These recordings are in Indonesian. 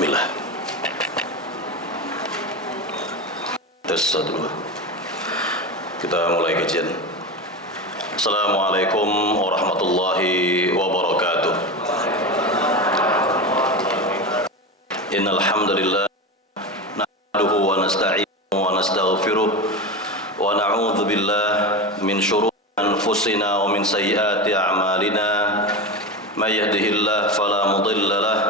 Bismillah. Tes dulu. Kita mulai kajian. Assalamualaikum warahmatullahi wabarakatuh. Innal hamdalillah nahmaduhu wa nasta'inuhu wa nastaghfiruh wa na'udzu billahi min shururi anfusina wa min sayyiati a'malina. May yahdihillahu fala mudilla lahu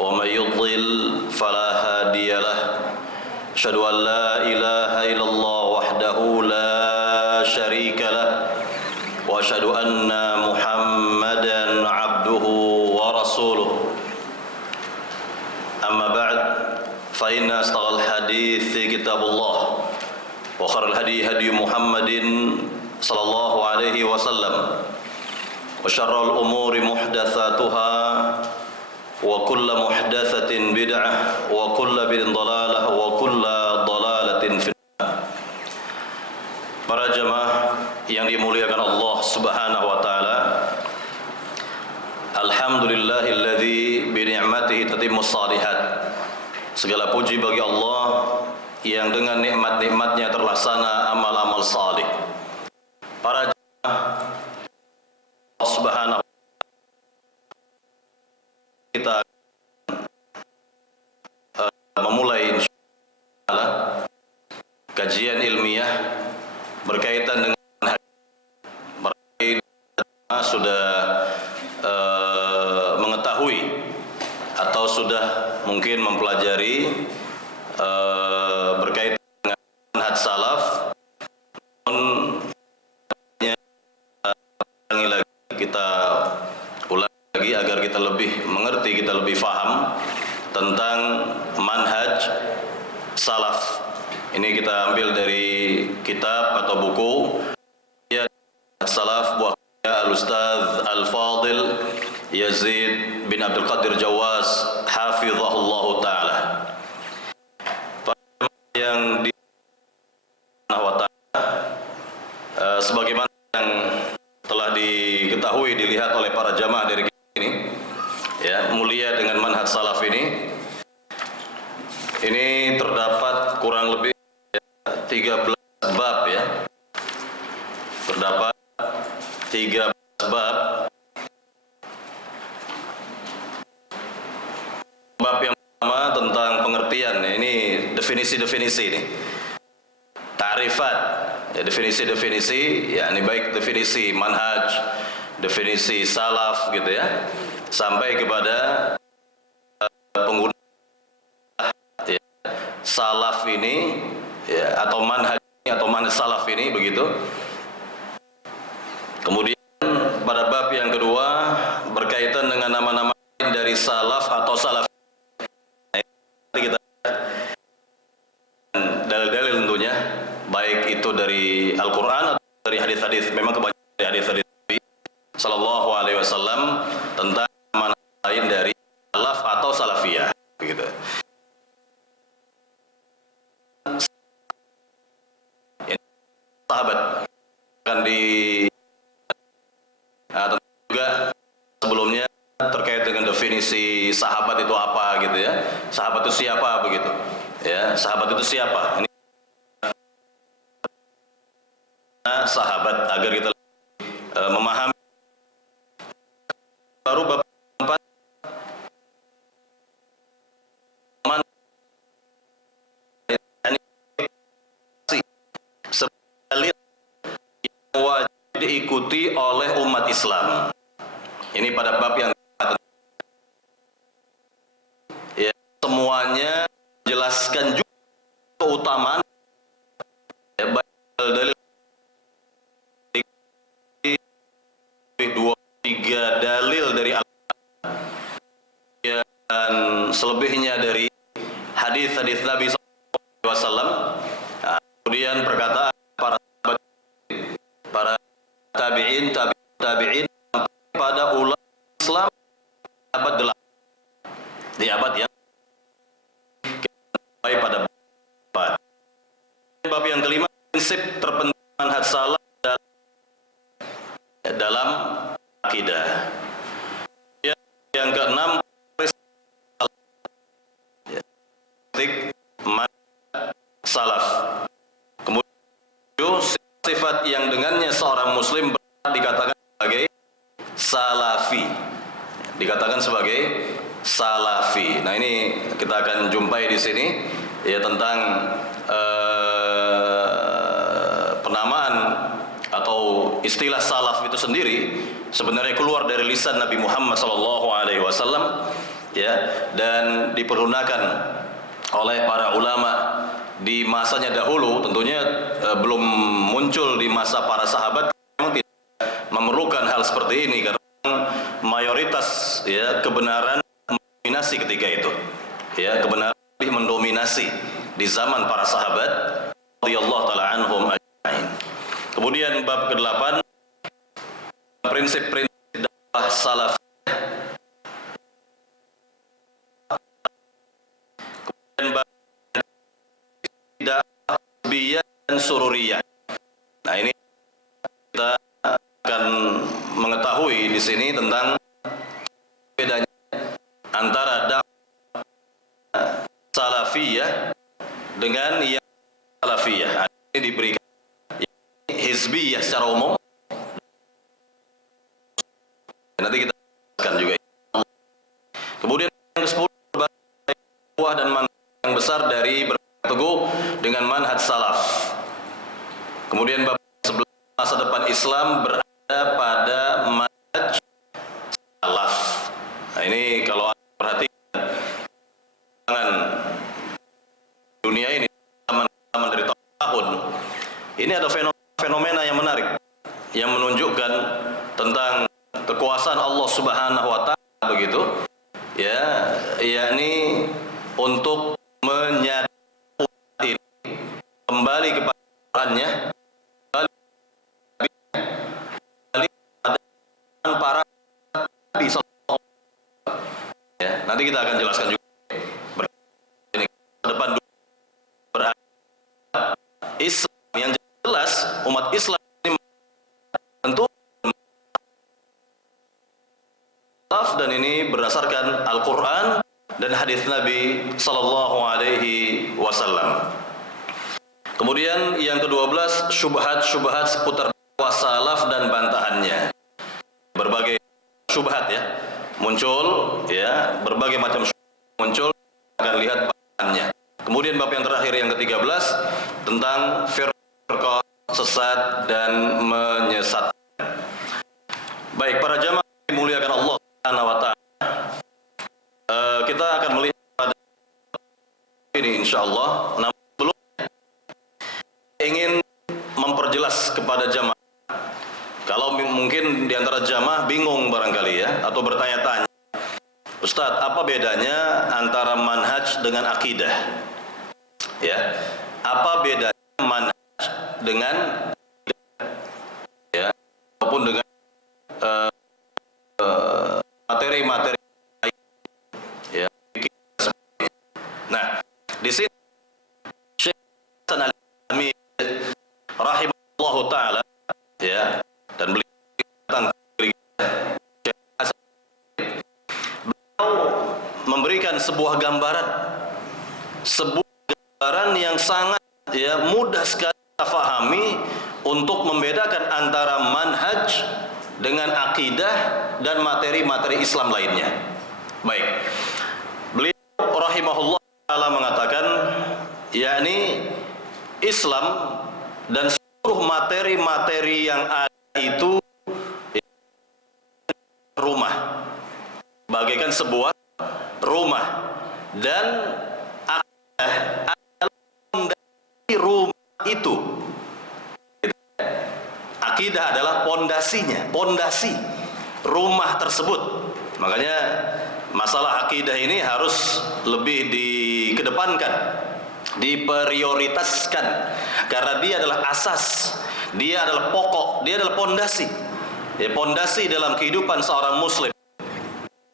wa may yudlil fala hadiya lahu. Asyhadu an la ilaha illallah wahdahu la syarika lahu wa asyhadu anna Muhammadan abduhu wa rasuluh. Amma ba'd, fa inna asdaqal hadithi kitabullah wa khairal hadi hadi Muhammadin sallallahu alaihi wasallam wa syarrul umuri muhdatsatuha wa kullu muhdatsatin bid'ah wa kullu bid'atin dhalalah wa kullu dhalalatin finnar. Para jemaah yang dimuliakan Allah Subhanahu wa taala, alhamdulillahilladzi bi ni'matihi tatimmus shalihat. Segala puji bagi Allah yang dengan nikmat-nikmatnya terlaksana amal-amal salih. Para jemaah Allah Subhanahu, kita memulai insyaallah kajian ilmiah berkaitan dengan mereka sudah mengetahui atau sudah mungkin mempelajari berkaitan dengan manhaj salaf. Kita ulang lagi agar kita lebih mengerti, kita lebih faham tentang manhaj salaf. Ini kita ambil dari kitab atau buku ya, Salaf buah Al-Ustaz Al-Fadil Yazid bin Abdul Qadir Jawaz hafizahullah ta'ala. Yang di sebagaimana yang telah diketahui, dilihat oleh para jamaah dari ini ya, mulia dengan manhaj salaf ini terdapat kurang lebih 13 bab ya. Terdapat 13 bab. Bab yang pertama tentang pengertian ya, ini definisi-definisi ini. Ta'rifat ya, definisi-definisi ya, ini baik definisi manhaj, definisi salaf gitu ya, sampai kepada pengguna ya, salaf ini ya, atau manhaj ini atau manhaj salaf ini begitu. Kemudian pada bab yang kedua berkaitan dengan nama-nama dari salaf atau salaf. Kita dalil-dalil tentunya, baik itu dari Al-Quran atau dari hadis-hadis. Memang kebanyakan dari hadis-hadis Sallallahu Alaihi Wasallam tentang nama lain dari salaf atau salafiyah begitu. Sahabat akan tentu juga sebelumnya terkait dengan definisi sahabat itu apa gitu ya. Sahabat itu siapa begitu ya, sahabat itu siapa ini sahabat, agar kita memahami. Baru bab 4 dalil yang wajib diikuti oleh umat Islam. Ini pada bab yang ya, semuanya jelaskan juga keutamaan ya, dalil 23 dalil dari Al-Quran ya, dan selebihnya dari hadis-hadis Nabi SAW. Nah, kemudian perkataan para sahabat, para tabi'in, tabi'in pada ulama Islam abad 8 di abad yang sampai pada bab yang kelima, prinsip terpenting manhaj salaf dalam akidah. Yang keenam, salaf. Kemudian sifat yang dengannya seorang muslim dikatakan sebagai salafi. Dikatakan sebagai salafi. Nah, ini kita akan jumpai di sini ya tentang penamaan atau istilah salaf itu sendiri sebenarnya keluar dari lisan Nabi Muhammad SAW ya, dan dipergunakan oleh para ulama di masanya dahulu. Tentunya belum muncul di masa para sahabat, memang tidak memerlukan hal seperti ini karena mayoritas ya kebenaran mendominasi ketika itu ya, kebenaran lebih mendominasi di zaman para sahabat radhiyallahu taala anhum ajma'in. Kemudian bab ke-8, prinsip-prinsip dakwah salaf. Kemudian bab dakwah hizbiyah dan sururiyah. Nah, ini kita akan mengetahui di sini tentang bedanya antara dakwah salafiyah dengan yang salafiyah. Ini diberikan hizbiyah secara umum. Nanti kita jelaskan juga. Kemudian yang ke-10, dakwah dan manhaj yang besar dari berpegang teguh dengan manhaj salaf. Kemudian bab 11, masa depan Islam berada pada manhaj salaf. Nah, ini kalau perhatikan dunia ini zaman dari tahun ini ada fenomena yang menarik yang menunjukkan tentang kekuasaan Allah Subhanahu wa taala begitu ya, yakni untuk menyadari kembali kepada Qurannya, kembali pada para nabi sallallahu alaihi wasallam ya. Nanti kita akan jelaskan juga ini depan berada Islam yang jelas. Umat Islam ini tentu dan ini berdasarkan Al-Quran dan hadis Nabi Sallallahu Alaihi Wasallam. Kemudian yang ke-12, syubhat-syubhat seputar dakwah salaf dan bantahannya. Berbagai syubhat ya muncul ya, berbagai macam syubhat muncul, akan lihat bantahannya. Kemudian bab yang terakhir yang ke-13 tentang firqah sesat dan menyesatkan. Baik para jamaah dimuliakan Allah Subhanahu wa taala. Kita akan melihat pada ini insyaallah. Namun sebelumnya ingin memperjelas kepada jamaah, kalau mungkin di antara jamaah bingung barangkali ya, atau bertanya-tanya, Ustadz, apa bedanya antara manhaj dengan akidah? Ya, apa bedanya manhaj dengan ya, maupun dengan materi-materi ya. Nah, di sini Syekh Hasan Al-Amin rahimahullahu taala ya, dan beliau tentang Syekh Hasan, beliau memberikan sebuah gambaran yang sangat ya mudah sekali kita pahami untuk membedakan antara manhaj dengan akidah dan materi-materi Islam lainnya. Baik, beliau rahimahullah ta'ala mengatakan, yakni Islam dan seluruh materi-materi yang ada itu rumah, bagaikan sebuah rumah, dan akidah adalah pondasi rumah itu. Akidah adalah pondasinya, pondasi rumah tersebut. Makanya masalah akidah ini harus lebih dikedepankan, diprioritaskan, karena dia adalah asas, dia adalah pokok, dia adalah pondasi. Ya, pondasi dalam kehidupan seorang muslim.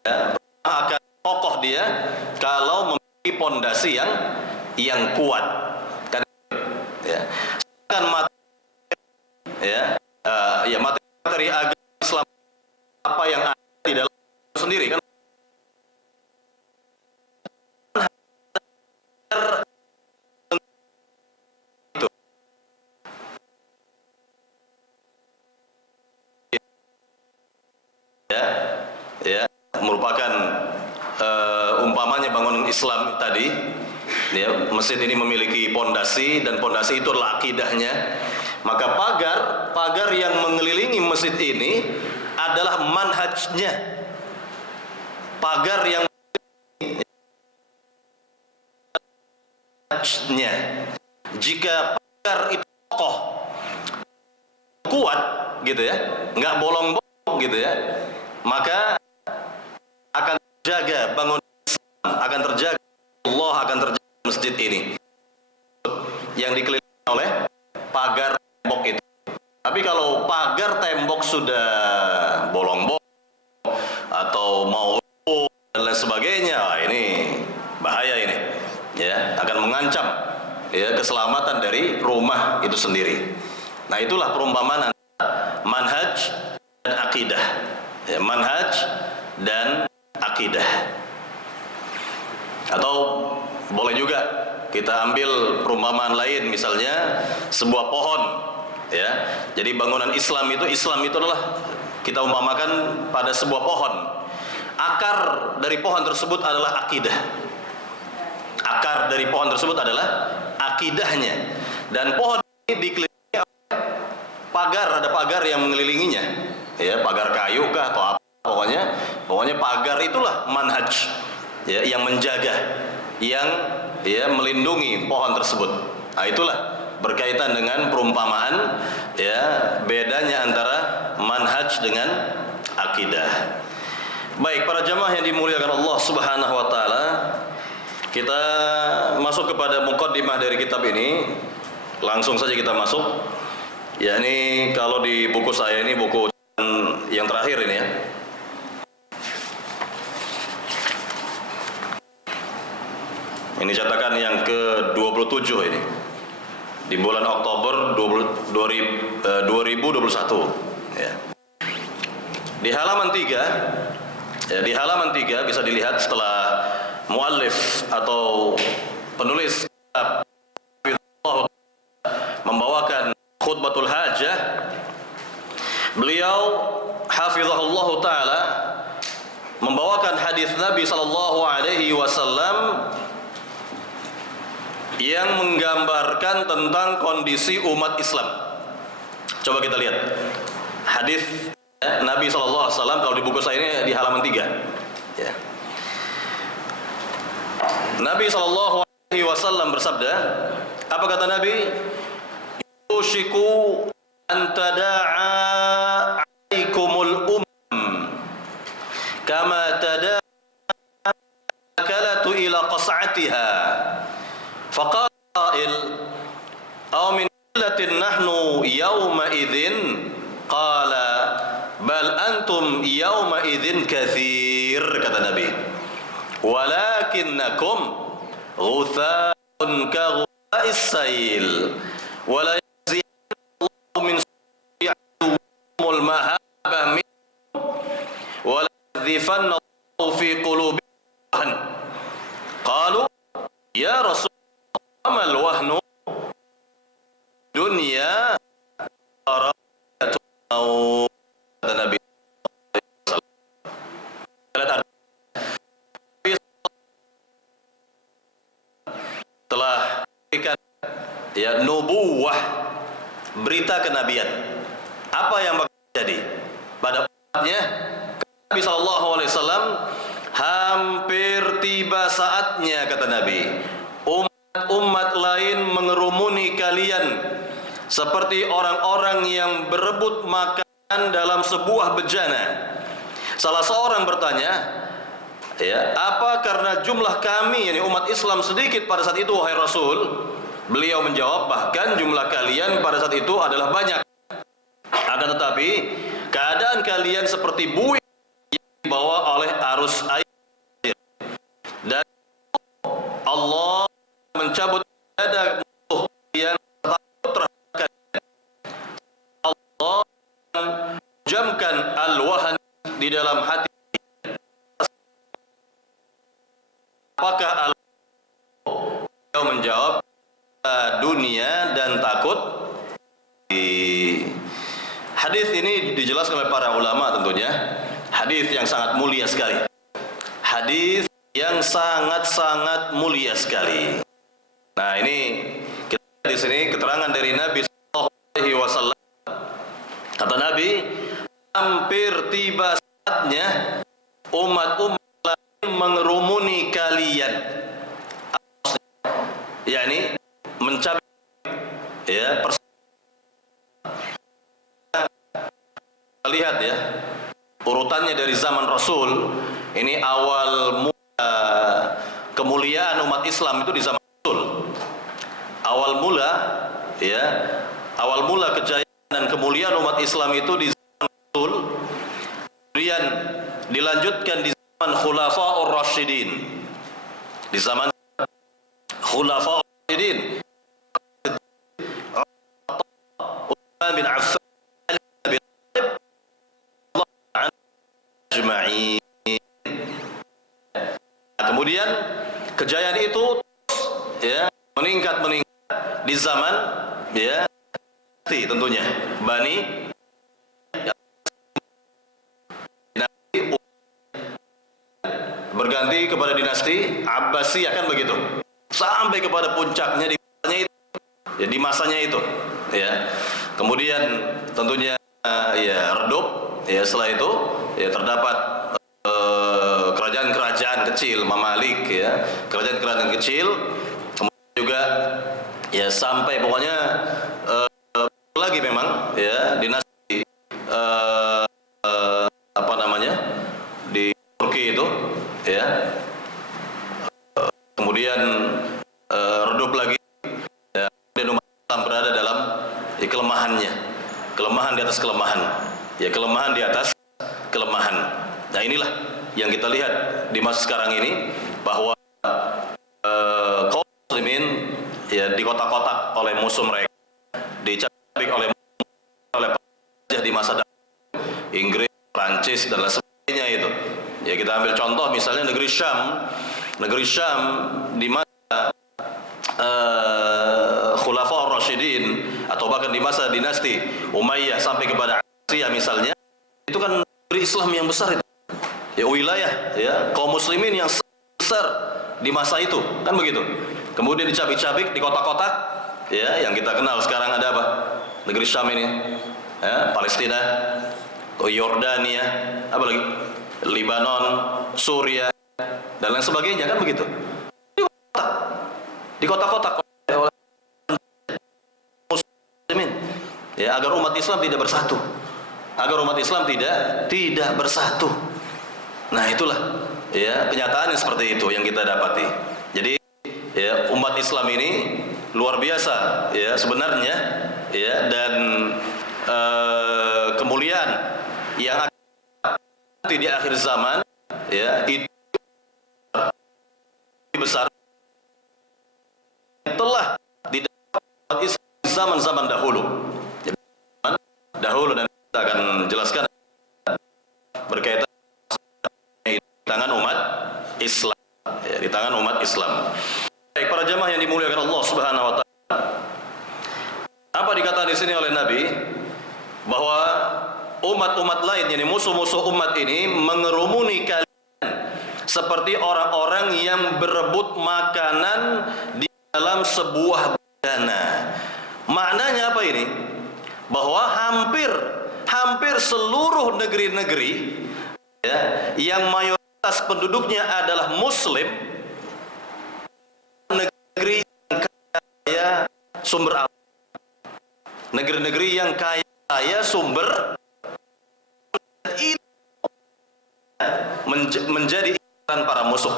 Ya, akan kokoh dia kalau memiliki pondasi yang kuat. Kan ya. Ya materi agama Islam apa yang ada di dalam sendiri kan merupakan umpamanya bangunan Islam tadi, ya, masjid ini memiliki pondasi dan pondasi itu adalah akidahnya, maka pagar yang mengelilingi masjid ini adalah manhajnya. Pagar yang manhajnya. Jika pagar itu kokoh, kuat gitu ya, nggak bolong-bolong gitu ya, maka akan terjaga bangunan Islam, akan terjaga Allah, akan terjaga masjid ini yang dikelilingi oleh pagar tembok itu. Tapi kalau pagar tembok sudah bolong-bolong atau mau dan lain sebagainya, ini bahaya ini, ya, akan mengancam ya keselamatan dari rumah itu sendiri. Nah, itulah perumpamaan antara manhaj dan akidah, ya, manhaj dan akidah. Atau boleh juga kita ambil perumpamaan lain, misalnya sebuah pohon, ya. Jadi bangunan Islam itu adalah kita umpamakan pada sebuah pohon. Akar dari pohon tersebut adalah akidah. Akar dari pohon tersebut adalah akidahnya. Dan pohon ini dikelilingi oleh pagar, ada pagar yang mengelilinginya, ya, pagar kayu kah atau apa, pokoknya pagar itulah manhaj, ya, yang menjaga, yang, ya, melindungi pohon tersebut. Nah, itulah berkaitan dengan perumpamaan, ya, bedanya antara manhaj dengan akidah. Baik, para jamaah yang dimuliakan Allah Subhanahu wa taala, kita masuk kepada muqaddimah dari kitab ini. Langsung saja kita masuk. Ya, ini kalau di buku saya ini buku yang terakhir ini, ya. Ini cetakan yang ke-27 ini. Di bulan Oktober 2021, ya. Di halaman 3, ya, di halaman 3 bisa dilihat setelah muallif atau penulis kitab membawakan khutbatul hajah, beliau hafizahullah taala membawakan hadis Nabi sallallahu alaihi wasallam yang menggambarkan tentang kondisi umat Islam. Coba kita lihat hadis Nabi sallallahu alaihi wasallam, kalau di buku saya ini di halaman 3, ya. Nabi sallallahu alaihi wasallam bersabda, apa kata Nabi? Yushiku an tada'a alaikumul kama tada'a akalatu ila qas'atiha. Faqala qa'il aw min qillatin nahnu yawma idzin, qala bal antum yawma idzin katsir, kata Nabi, walakinnakum ghutha'un ka ghutha'is sail wala yaziyallahu min su'il mahabah min wala yadhifanallahu fi qulubihim. Qalu ya Rasul amal wahnu dunya ra'atun, kata Nabi telah berikan, ya, nubuwah, berita kenabian. Apa yang bakal terjadi pada umatnya? Nabi sallallahu alaihi wasallam, hampir tiba saatnya, kata Nabi, umat lain mengerumuni kalian seperti orang-orang yang berebut makan dalam sebuah bejana. Salah seorang bertanya, ya, apa karena jumlah kami, yakni umat Islam, sedikit pada saat itu, wahai Rasul? Beliau menjawab, bahkan jumlah kalian pada saat itu adalah banyak. Akan tetapi keadaan kalian seperti buih yang dibawa oleh arus air, dan Allah mencabut dada musuh kalian, takut terhadap kalian. Allah menjamkan al-wahan di dalam hati. Apakah Allah? Beliau menjawab, dunia dan takut. Di hadis ini dijelaskan oleh para ulama tentunya. Hadis yang sangat mulia sekali. Hadis yang sangat-sangat mulia sekali. Nah, ini kita di sini keterangan dari Nabi sallallahu alaihi wasallam. Kata Nabi, hampir tiba saatnya umat-umat lain mengerumuni kalian. yakni mencapai ya lihat ya urutannya dari zaman Rasul. Ini awal mula kemuliaan umat Islam itu di zaman Rasul. Awal mula ya, awal mula kejayaan dan kemuliaan umat Islam itu di zaman Rasul. Kemudian dilanjutkan di zaman Khulafaur Rasyidin. Di zaman Khulafaur Rasyidin, Utsman bin Affan bin ajma'in. Kemudian kejayaan itu ya meningkat di zaman ya tentunya Bani berganti kepada dinasti Abbasiyah, kan begitu, sampai kepada puncaknya di masanya itu ya, di masanya itu ya. Kemudian tentunya ya redup ya, setelah itu ya terdapat kerajaan-kerajaan kecil, Mamalik ya, kerajaan-kerajaan kecil. Kemudian juga ya sampai pokoknya lagi memang ya dinasti apa namanya di Turki itu ya, kemudian redup lagi ya, dan umat Islam berada dalam ya, kelemahan di atas kelemahan ya, kelemahan di atas kelemahan. Nah, inilah yang kita lihat di masa sekarang ini, bahwa kaum muslimin ya dikotak-kotak oleh musuh mereka, dicabik oleh penjajah di masa Inggris, Prancis dan lain sebagainya itu. Ya, kita ambil contoh misalnya negeri Syam di masa Khulafaur Rasyidin, atau bahkan di masa dinasti Umayyah sampai kepada Asia misalnya, itu kan negeri Islam yang besar itu. Ya, wilayah ya kaum muslimin yang besar di masa itu, kan begitu. Kemudian dicabik-cabik, di kotak-kotak ya, yang kita kenal sekarang ada apa? Negeri Syam ini ya, Palestina, Yordania, apa lagi? Libanon, Suria dan lain sebagainya, kan begitu. Di kotak-kotak oleh muslimin ya, agar umat Islam tidak bersatu. Agar umat Islam tidak bersatu. Nah, itulah ya kenyataannya seperti itu yang kita dapati. Jadi ya umat Islam ini luar biasa ya sebenarnya ya, dan kemuliaan yang akan di akhir zaman ya itu besar telah didapat umat Islam di zaman-zaman dahulu. Dan kita akan jelaskan berkaitan di tangan umat Islam ya, di tangan umat Islam. Baik, para jamaah yang dimuliakan Allah Subhanahu wa taala, apa dikatakan di sini oleh Nabi bahwa umat-umat lain, yakni musuh-musuh umat ini mengerumuni kalian seperti orang-orang yang berebut makanan di dalam sebuah bejana. Maknanya apa ini? Bahwa hampir seluruh negeri-negeri ya, yang mayoritas penduduknya adalah muslim, negeri yang kaya sumber alam, negeri-negeri yang kaya sumber, itu menjadi incaran para musuh,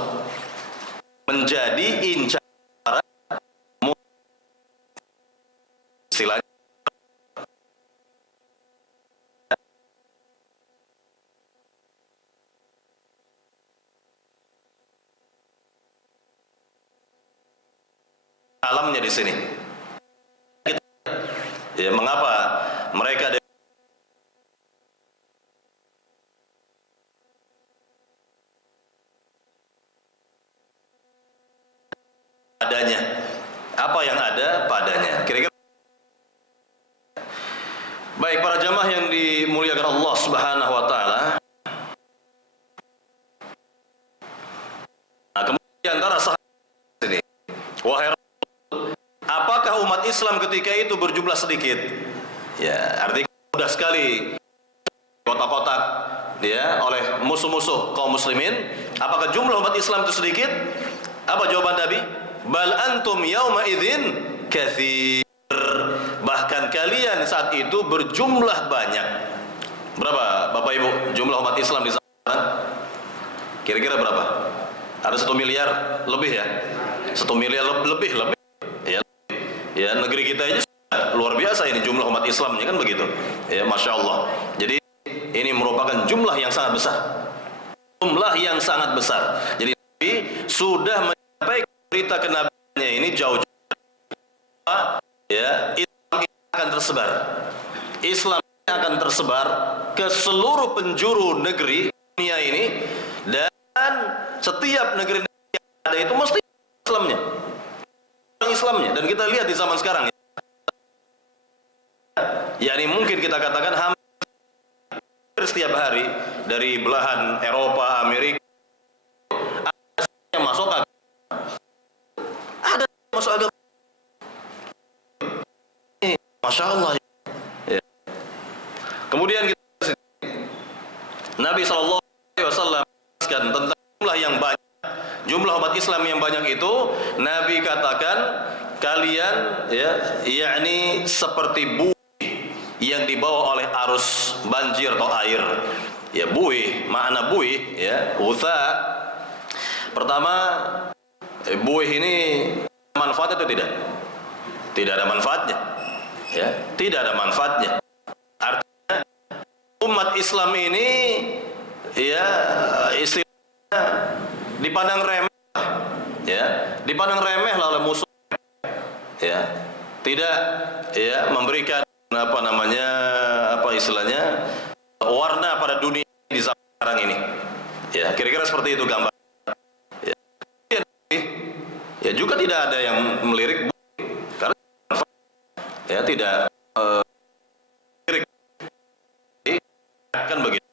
menjadi incaran para musuh. Istilahnya alamnya di sini. Ya, mengapa mereka adanya, apa yang ada padanya, kira-kira. Baik, para jamaah yang dimuliakan Allah Subhanahu wa taala, umat Islam ketika itu berjumlah sedikit. Ya, artinya mudah sekali kotak-kotak ya oleh musuh-musuh kaum muslimin. Apakah jumlah umat Islam itu sedikit? Apa jawaban Nabi? Bal antum yauma idzin katsir. Bahkan kalian saat itu berjumlah banyak. Berapa Bapak Ibu jumlah umat Islam di sana? Kira-kira berapa? Ada 1 miliar lebih ya? 1 miliar lebih ya. Ya, negeri kita ini luar biasa ini jumlah umat Islamnya kan begitu. Ya, Masya Allah. Jadi ini merupakan jumlah yang sangat besar. Jumlah yang sangat besar. Jadi Nabi sudah menyampaikan berita kenabiannya ini jauh-jauh. Ya, Islam ini akan tersebar. Islam ini akan tersebar ke seluruh penjuru negeri dunia ini, dan setiap negeri yang ada itu mesti Islamnya. Islamnya, dan kita lihat di zaman sekarang ya, ini mungkin kita katakan hampir setiap hari dari belahan Eropa, Amerika ada yang masuk agama, ada yang masuk agama. Masya Allah ya. Kemudian kita Nabi SAW menjelaskan tentang jumlah yang banyak, jumlah umat Islam yang banyak itu. Nabi katakan kalian ya, yakni seperti buih yang dibawa oleh arus banjir atau air. Ya, buih, makna buih ya, utha. Pertama, buih ini manfaat atau tidak? Tidak ada manfaatnya. Ya, tidak ada manfaatnya. Artinya umat Islam ini ya istilahnya dipandang remeh, ya, dipandang remeh oleh musuh, ya, tidak ya memberikan apa namanya, apa istilahnya, warna pada dunia di zaman sekarang ini. Ya, kira-kira seperti itu gambar. Ya, ya juga tidak ada yang melirik karena ya tidak melirik kan begitu.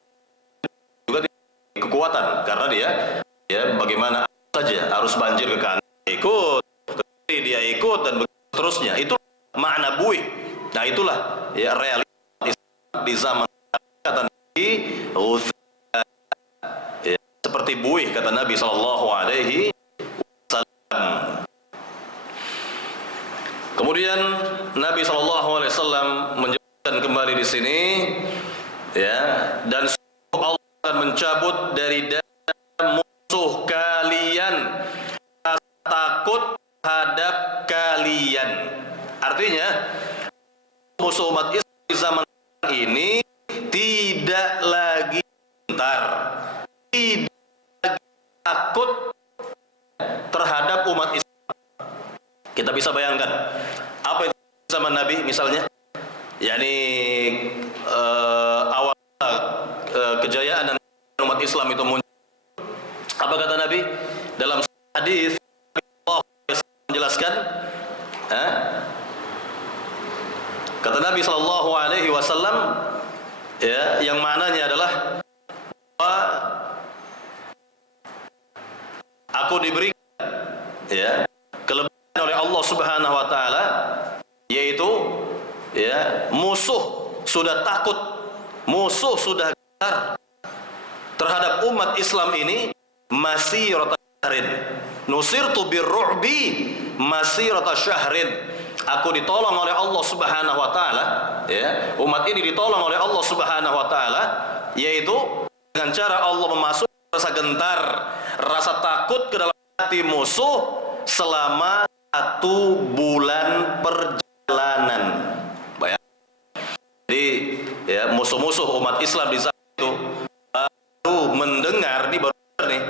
Juga kekuatan karena dia ya bagaimana saja arus banjir ke kanan ikut, ke kiri dia ikut, dan seterusnya. Itu makna buih. Nah, itulah ya realitas di zaman kata Nabi, ya, seperti buih kata Nabi sallallahu alaihi wasallam. Kemudian Nabi sallallahu alaihi wasallam menjelaskan kembali di sini ya, dan Allah akan mencabut dari musuh kalian rasa takut terhadap kalian. Artinya musuh umat Islam di zaman ini tidak lagi gentar, tidak lagi takut terhadap umat Islam. Kita bisa bayangkan apa itu zaman Nabi misalnya, yakni awal kejayaan dan umat Islam itu muncul. Apa kata Nabi dalam hadis? Allah menjelaskan, kata Nabi sallallahu alaihi wasallam ya, yang maknanya adalah bahwa aku diberikan ya kelebihan oleh Allah Subhanahu wa taala, yaitu ya musuh sudah takut, musuh sudah gentar terhadap umat Islam ini masirata syahrin. Nusirtu birru'bi masirata syahrin. Aku ditolong oleh Allah Subhanahu wa taala, ya. Umat ini ditolong oleh Allah Subhanahu wa taala, yaitu dengan cara Allah memasukkan rasa gentar, rasa takut ke dalam hati musuh selama 1 bulan perjalanan. Bayangkan. Jadi ya, musuh-musuh umat Islam di saat itu baru mendengar, baru nih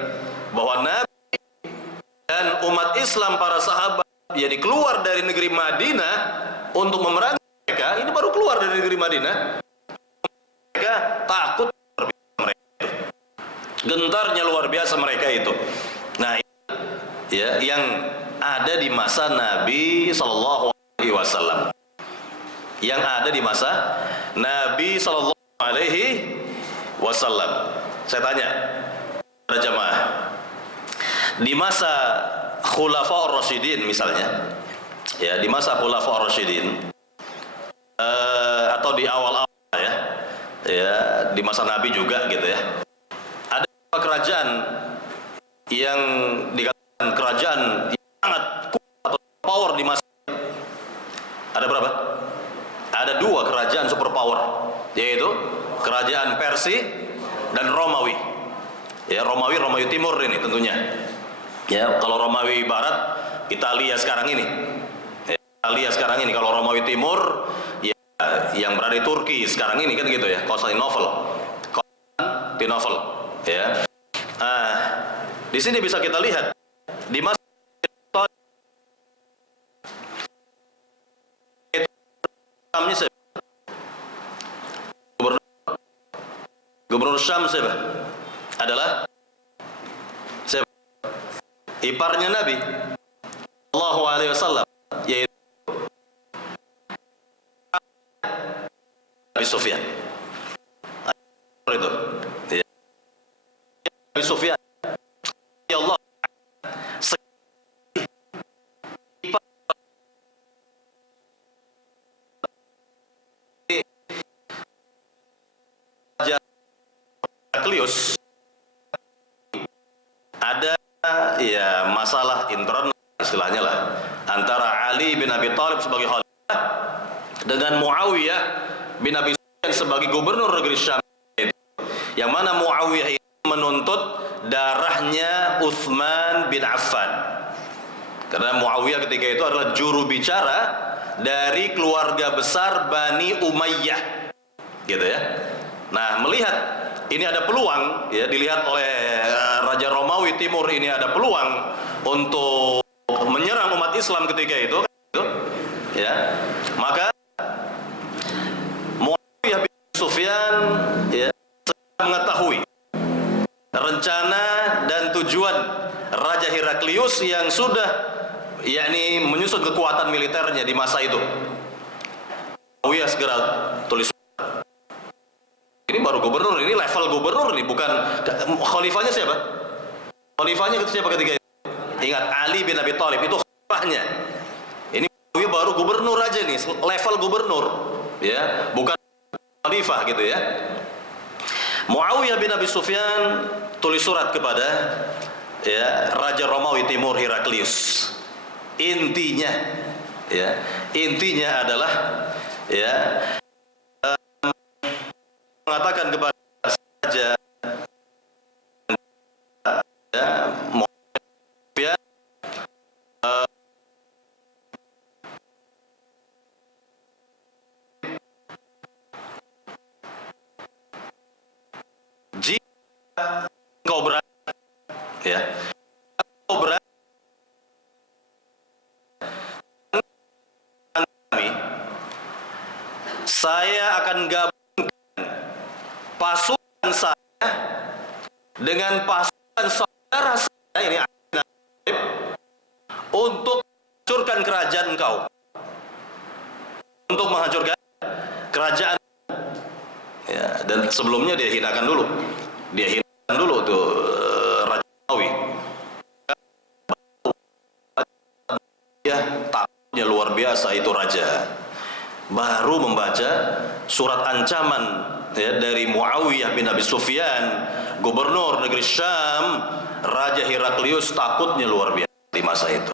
bahwa Nabi dan umat Islam, para sahabat, jadi keluar dari negeri Madinah untuk memerangi mereka. Ini baru keluar dari negeri Madinah, mereka takut mereka itu. Gentarnya luar biasa mereka itu. Nah, ya yang ada di masa Nabi sallallahu alaihi wasallam. Yang ada di masa Nabi sallallahu alaihi wasallam. Saya tanya para jamaah, di masa Khulafaur Rasyidin misalnya, ya di masa Khulafaur Rasyidin, atau di awal-awal ya di masa Nabi juga gitu ya. Ada kerajaan yang dikatakan kerajaan yang sangat kuat atau power di masa. Ada berapa? Ada dua kerajaan superpower, yaitu kerajaan Persia dan Romawi. Ya, Romawi Timur ini tentunya. Ya, kalau Romawi Barat Italia sekarang ini. Ya, Italia sekarang ini. Kalau Romawi Timur ya yang berada di Turki sekarang ini kan gitu ya, Konstantinopel. Ya. Di sini bisa kita lihat di masa Gubernur Syam siapa? Adalah siapa? Iparnya Nabi Sallallahu Alaihi Wasallam, yaitu Abi Sufyan. Itu Abi Sufyan, ya Allah, Heraklius ada ya masalah internal istilahnya lah antara Ali bin Abi Thalib sebagai khalifah dengan Muawiyah bin Abi Sufyan sebagai gubernur negeri Syam, yang mana Muawiyah ini menuntut darahnya Utsman bin Affan, karena Muawiyah ketika itu adalah juru bicara dari keluarga besar Bani Umayyah, gitu ya. Nah, melihat ini ada peluang, ya, dilihat oleh Raja Romawi Timur ini ada peluang untuk menyerang umat Islam ketika itu, ya, maka Muawiyah bin Sufyan ya mengetahui rencana dan tujuan Raja Heraklius yang sudah yakni menyusun kekuatan militernya di masa itu. Muawiyah segera tulis, ini baru gubernur, ini level gubernur nih, bukan khalifahnya siapa? Khalifahnya itu siapa ketika itu? Ingat, Ali bin Abi Thalib itu khalifahnya. Ini baru gubernur aja nih, level gubernur, ya, bukan khalifah gitu ya. Muawiyah bin Abi Sufyan tulis surat kepada ya Raja Romawi Timur Heraklius. Intinya adalah ya mengatakan kepada Raja ya Muawiyah jika engkau berani, ya, engkau berani kami, saya akan gabungkan pasukan saya dengan pasukan saudara saya ini untuk menghancurkan kerajaan engkau, untuk menghancurkan kerajaan. Ya, dan sebelumnya dia hinakan dulu tuh Raja Romawi. Ya, takutnya luar biasa itu raja. Baru membaca surat ancaman ya dari Muawiyah bin Abi Sufyan, gubernur negeri Syam, Raja Heraklius takutnya luar biasa di masa itu.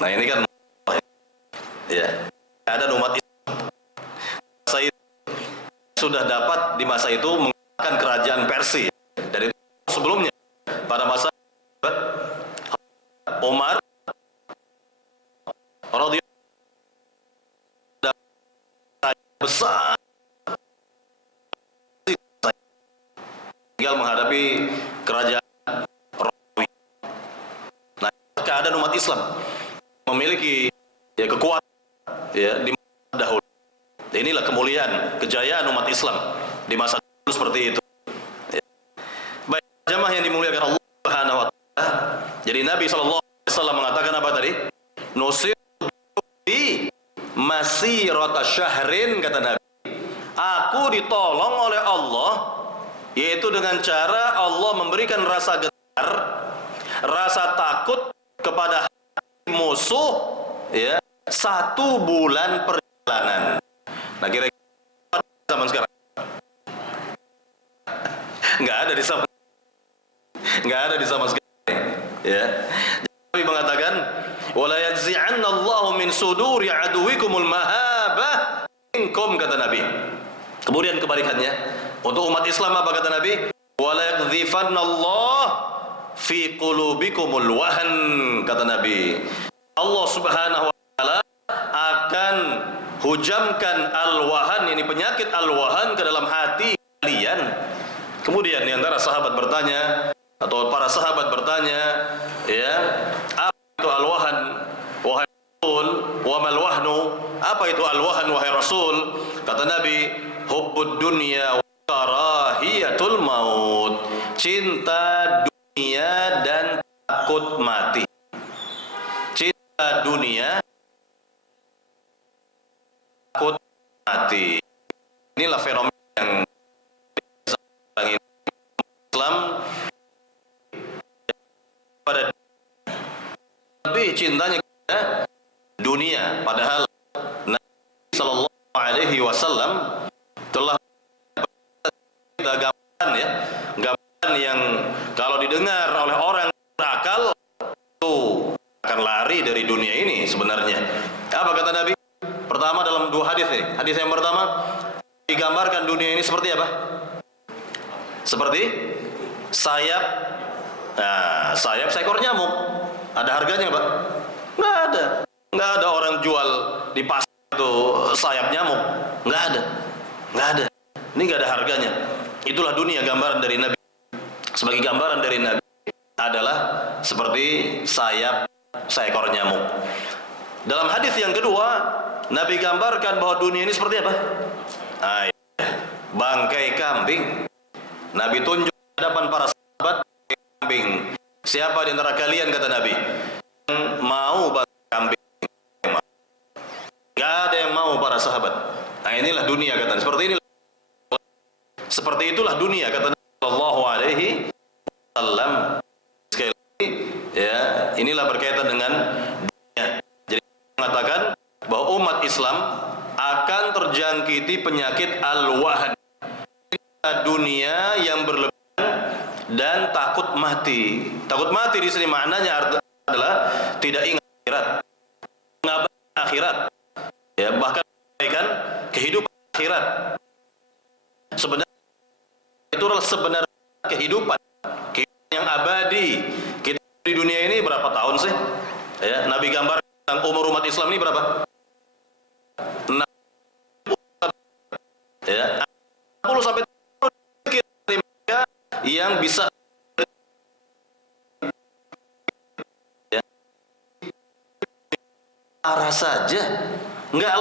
Nah, ini kan ya, ada umat Islam masa itu sudah dapat di masa itu mengalahkan kerajaan Persia dari sebelumnya pada masa Umar radhiyallahu besar, tinggal menghadapi kerajaan Romawi. Nah, keadaan umat Islam memiliki ya kekuatan ya di masa dahulu. Inilah kemuliaan, kejayaan umat Islam di masa dahulu seperti itu. Ya. Baik, jamaah yang dimuliakan Allah Subhanahu wa taala. Jadi Nabi sallallahu alaihi wasallam mengatakan apa tadi? Nusir bi masirata syahrin, kata Nabi. Aku ditolong oleh Allah, yaitu dengan cara Allah memberikan rasa getar rasa takut kepada musuh, ya, 1 bulan perjalanan. Nah, kira-kira zaman sekarang nggak ada di zaman, sekarang, ya. Nabi mengatakan, wala yanzi'anna Allahu min suduri aduwikumul mahabah minkum, kata Nabi. Kemudian kebalikannya, untuk umat Islam apa kata Nabi? Wala yakdhifanna Allah fi qulubikumul wahn, kata Nabi. Allah Subhanahu wa taala akan hujamkan al-wahan, ini penyakit al-wahan, ke dalam hati kalian. Kemudian di antara sahabat bertanya, atau para sahabat bertanya, ya, apa itu al-wahan wahai Rasul? Wa mal wahnu? Apa itu al-wahan wahai Rasul? Kata Nabi, hubbud dunya wa karahiyatul maut. Cinta dunia dan takut mati. Cinta dunia, takut mati. Inilah fenomena yang Islam pada lebih cintanya kepada dunia, padahal Nabi sallallahu alaihi wasallam telah kita gambaran, ya, gambaran yang kalau didengar oleh orang berakal itu akan lari dari dunia ini sebenarnya. Apa kata Nabi? Pertama, dalam 2 hadis nih. Hadis yang pertama digambarkan dunia ini seperti apa? Seperti sayap. Nah, sayap seekor nyamuk. Ada harganya, Pak? Nggak ada. Nggak ada orang jual di pasar itu sayap nyamuk. Nggak ada. Nggak ada. Ini nggak ada harganya. Itulah dunia, gambaran dari Nabi. Sebagai gambaran dari Nabi adalah seperti sayap seekor nyamuk. Dalam hadis yang kedua, Nabi gambarkan bahwa dunia ini seperti apa? Bangkai kambing. Nabi tunjuk di hadapan para sahabat kambing. Siapa di antara kalian, kata Nabi, yang mau bangkai kambing? Gak ada yang mau, para sahabat. Nah, inilah dunia, kata. Seperti itulah dunia, kata Nabi sallallahu alaihi wasallam. Sekali lagi, ya, inilah berkaitan dengan dunia. Jadi mengatakan bahwa umat Islam akan terjangkiti penyakit al-wahn, dunia yang berlebihan dan takut mati. Takut mati di sini maknanya adalah tidak ingat akhirat, mengabaikan akhirat, ya, bahkan mengabaikan kehidupan akhirat. Sebenarnya itu adalah sebenarnya kehidupan yang abadi. Kita di dunia ini berapa tahun sih? Ya, Nabi gambar tentang umur umat Islam ini berapa? 60, ya, 60 sampai yang bisa, ya, arah saja, nggak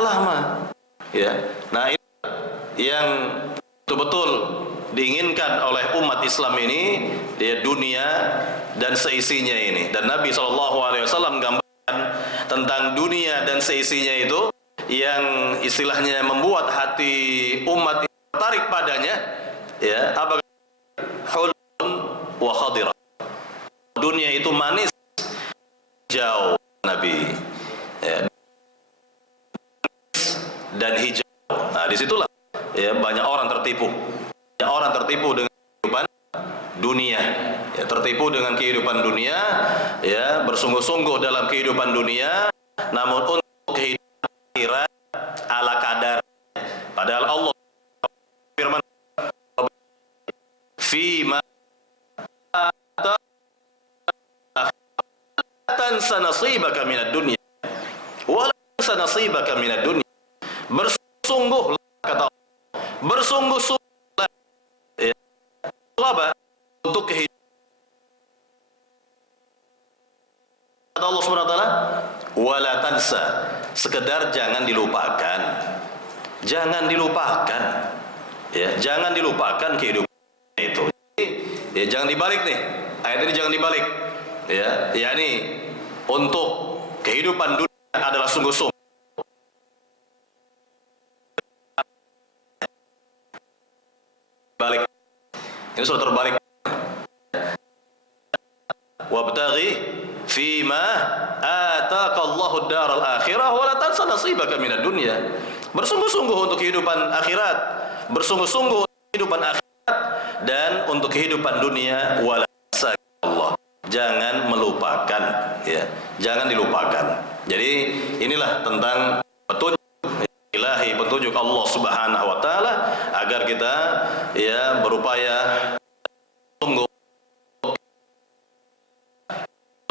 lama, ya. Nah, ini yang betul-betul diinginkan oleh umat Islam ini, ya, dunia dan seisinya ini. Dan Nabi SAW gambarkan tentang dunia dan seisinya itu yang istilahnya membuat hati umat tertarik padanya, ya, apa? Hulun wa khadira. Dunia itu manis, hijau, Nabi, ya, dan hijau. Nah, disitulah, ya, banyak orang tertipu. Banyak orang tertipu dengan kehidupan dunia, ya, tertipu dengan kehidupan dunia, ya, bersungguh-sungguh dalam kehidupan dunia, namun untuk kehidupan akhirat ala kadar. Padahal Allah firman, fima tansa nasibaka minad dunya wa la tansa nasibaka minad dunya. Bersungguhlah, kata Allah, bersungguh-sungguhlah, ya, untuk kehidupan. Kata Allah Subhanahu wa taala, wala tansa, sekedar jangan dilupakan. Jangan dilupakan, ya, jangan dilupakan kehidupan itu. Ya, jangan dibalik nih. Ayat ini jangan dibalik. Ya, yakni untuk kehidupan dunia adalah sungguh-sungguh. Balik. Ini sudah terbalik. wabtaghi fima ataka Allahu ad-daral akhirah wa la tansa nasibaka minad dunya. Bersungguh-sungguh untuk kehidupan akhirat, bersungguh-sungguh untuk kehidupan akhirat dan untuk kehidupan dunia, wala tansa Allah. Jangan melupakan, ya. Jangan dilupakan. Jadi inilah tentang petunjuk ilahi, petunjuk Allah Subhanahu wa taala agar kita ya berupaya sungguh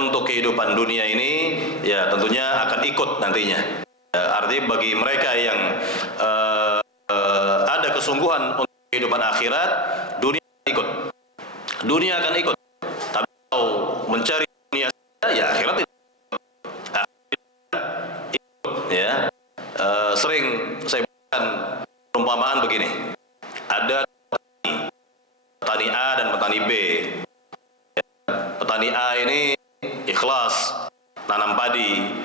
untuk kehidupan dunia ini, ya tentunya akan ikut nantinya. Artinya bagi mereka yang ada kesungguhan untuk kehidupan akhirat, dunia akan ikut. Dunia akan ikut. Tapi kalau mencari dunia saja, ya akhirat itu. Ya, sering saya berikan perumpamaan begini. Ada petani A dan petani B. Petani A ini ikhlas tanam padi,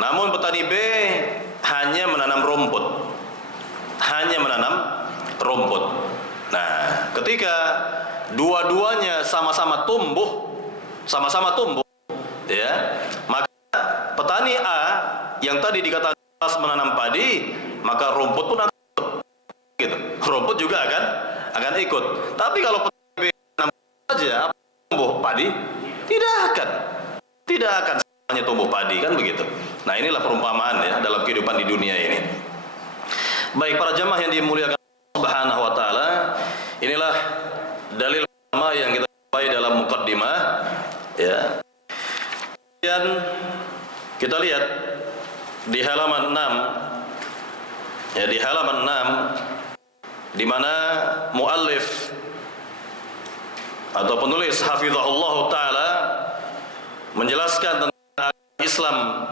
namun petani B hanya menanam rumput, Nah, ketika dua-duanya sama-sama tumbuh, ya, maka petani A yang tadi dikatakan ikhlas menanam padi, maka rumput pun akan ikut, gitu. Rumput juga akan ikut. Tapi kalau petani B menanam saja, apa tumbuh padi? Tidak akan semuanya tumbuh padi, kan begitu. Nah, inilah perumpamaan ya dalam kehidupan di dunia ini. Baik para jamaah yang dimuliakan Allah Subhanahu wa taala, inilah dalil pertama yang kita jumpai dalam muqaddimah ya. Kemudian kita lihat di halaman 6 ya, di halaman 6 di mana muallif atau penulis hafizahullah taala menjelaskan tentang Islam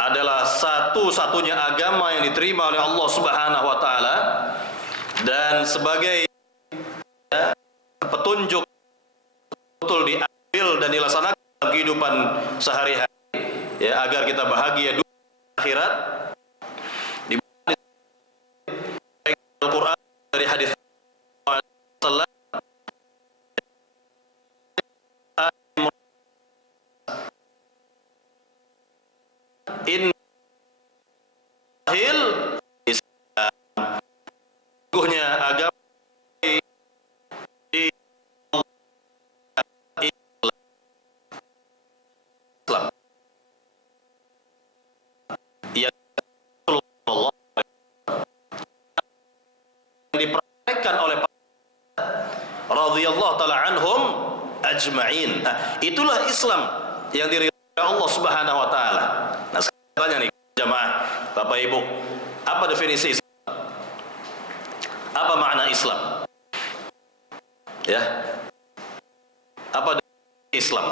adalah satu-satunya agama yang diterima oleh Allah Subhanahu wa taala dan sebagai ya, petunjuk betul diambil dan dilaksanakan dalam kehidupan sehari-hari ya, agar kita bahagia dunia akhirat. Di Al-Qur'an dari hadis Rasulullah in hil Islam, sungguhnya agama di Islam yang Rasulullah dipraktekkan oleh radhiyallahu taala anhum ajma'in. Nah, itulah Islam yang diridhai Allah Subhanahu wa taala. Nah, sekarang tanya nih jamaah, Bapak Ibu, apa definisi Islam? Apa makna Islam? Ya. Apa definisi Islam?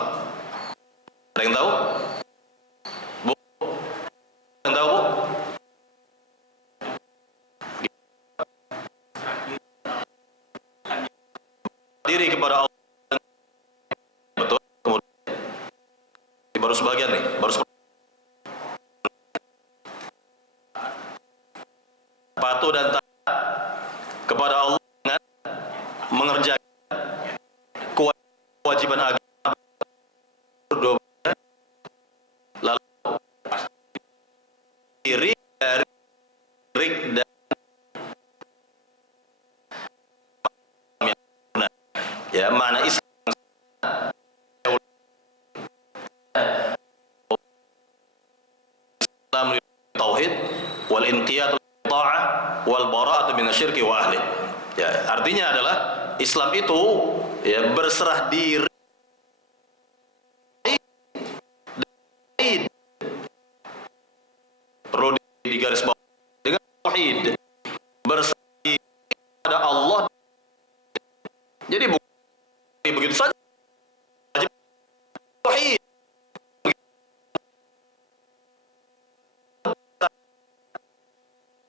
Ada yang tahu? Bu? Ada yang tahu, Bu? Diri kepada Allah. Betul. Kemudian baru sebagian nih, patuh dan taat kepada Allah dengan mengerjakan kewajiban agama, lalu diri dari syirik dan ya, makna Islam tauhid wal inqiyad ta'ah wal bara'ah minasyirki wa ahli. Ya, artinya adalah Islam itu ya berserah diri perlu digarisbawahi dengan tauhid, berserah diri kepada Allah. Jadi bukan begitu saja wajib tauhid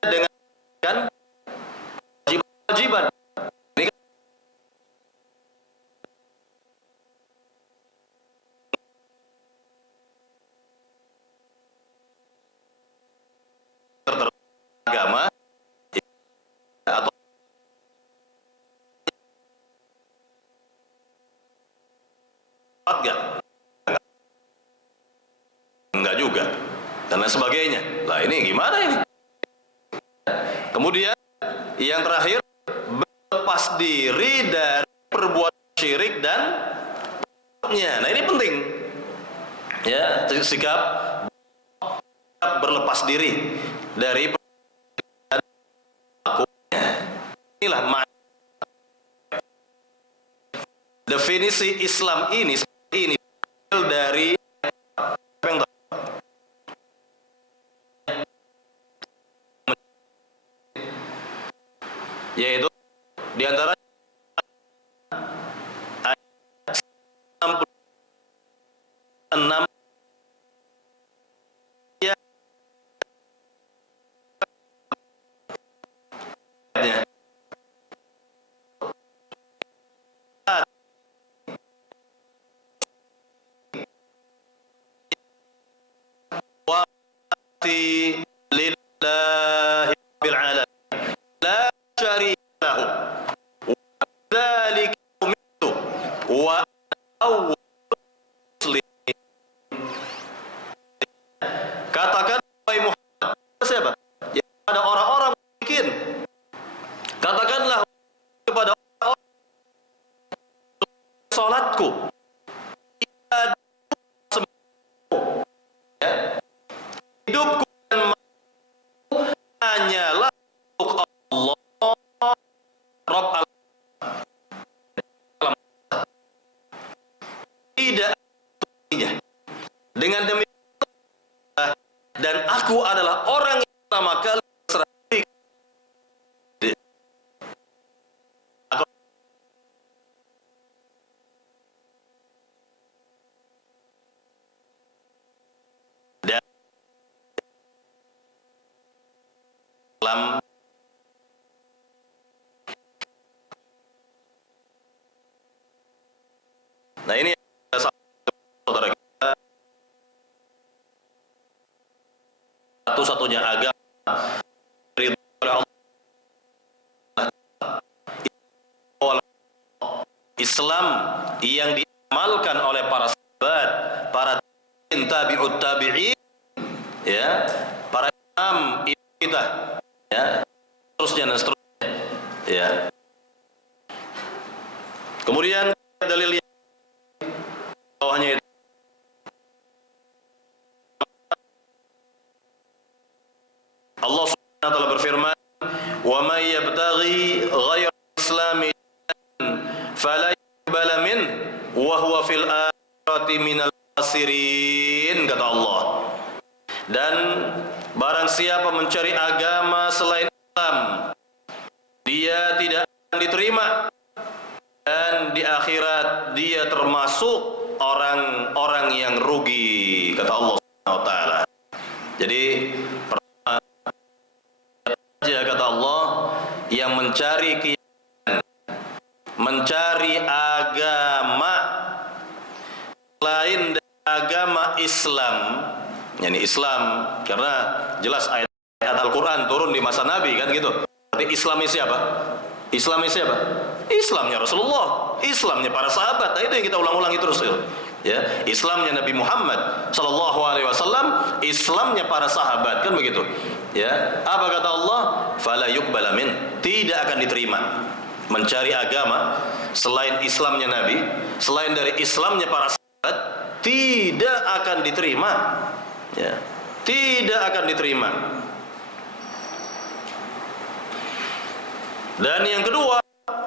dengan kewajiban. Ini kan agama atau enggak? Enggak juga, dan lain sebagainya. Lah ini gimana ini? Kemudian yang terakhir, berlepas diri dari perbuatan syirik dan nah ini penting ya, sikap berlepas diri dari perbuatan. Inilah definisi Islam ini dari yaitu diantara ayat 66 ya, wa lillahi bil alamin la syarika lahu wa dzalika umirtu wa awwal muslimin. Katakan wahai Muhammad, siapa? Ya, pada orang-orang musyrikin. Katakanlah kepada orang-orang, salatku ya, hidupku dan matiku hanyalah untuk Allah Rabb al-Alam. Tidak ada. Dengan demikian, dan aku adalah orang yang pertama kali berserah diri. Dan dalam nah ini saudara kita, satu-satunya agama dari Allah, Islam yang diamalkan oleh para sahabat, para tabi'ut tabi'in, ya, para imam kita, ya, terusnya dan seterusnya, ya. Kemudian dalil yang bawahnya itu Allah Subhanahu wa taala berfirman, "Wa may yabtaghi ghayra al-islami fala yuqbal min wa huwa fil akhirati minal khasirin," kata Allah. Dan barang siapa mencari agama selain Islam, dia tidak akan diterima, dan di akhirat dia termasuk orang-orang yang rugi, kata Allah Subhanahu wa taala. Jadi saja kata Allah, yang mencari keyakinan, mencari agama lain dari agama Islam, yakni Islam, karena jelas ayat Al-Quran turun di masa Nabi kan gitu. Berarti Islamnya siapa? Islamnya siapa? Islamnya Rasulullah, Islamnya para sahabat. Nah itu yang kita ulang-ulangi terus ya. Islamnya Nabi Muhammad sallallahu alaihi wasallam, Islamnya para sahabat, kan begitu. Ya, apa kata Allah? Fala yuqbal min, tidak akan diterima. Mencari agama selain Islamnya Nabi, selain dari Islamnya para sahabat, tidak akan diterima. Ya, tidak akan diterima. Dan yang kedua,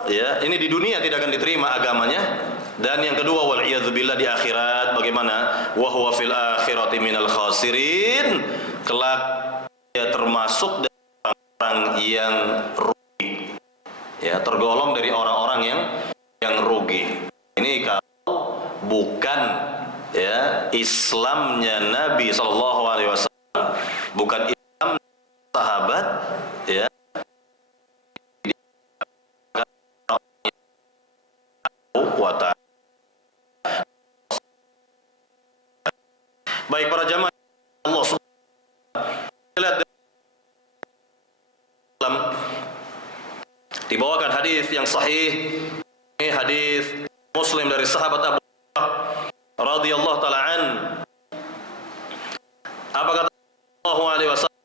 ya, ini di dunia tidak akan diterima agamanya. Dan yang kedua, wal iyadzubillah, di akhirat bagaimana? Wa huwa fil akhirati minal khasirin, kelak dia termasuk dari orang yang rugi, ya, tergolong dari orang-orang yang rugi. Ini kalau bukan, ya, Islamnya Nabi sallallahu alaihi wasallam, bukan Islam sahabat, ya, baik para jamaah Allah lihat dalam dibawakan hadis yang sahih, ini hadis Muslim dari sahabat Abu Hurairah radhiyallahu taala an, apa kata sallallahu alaihi wasallam,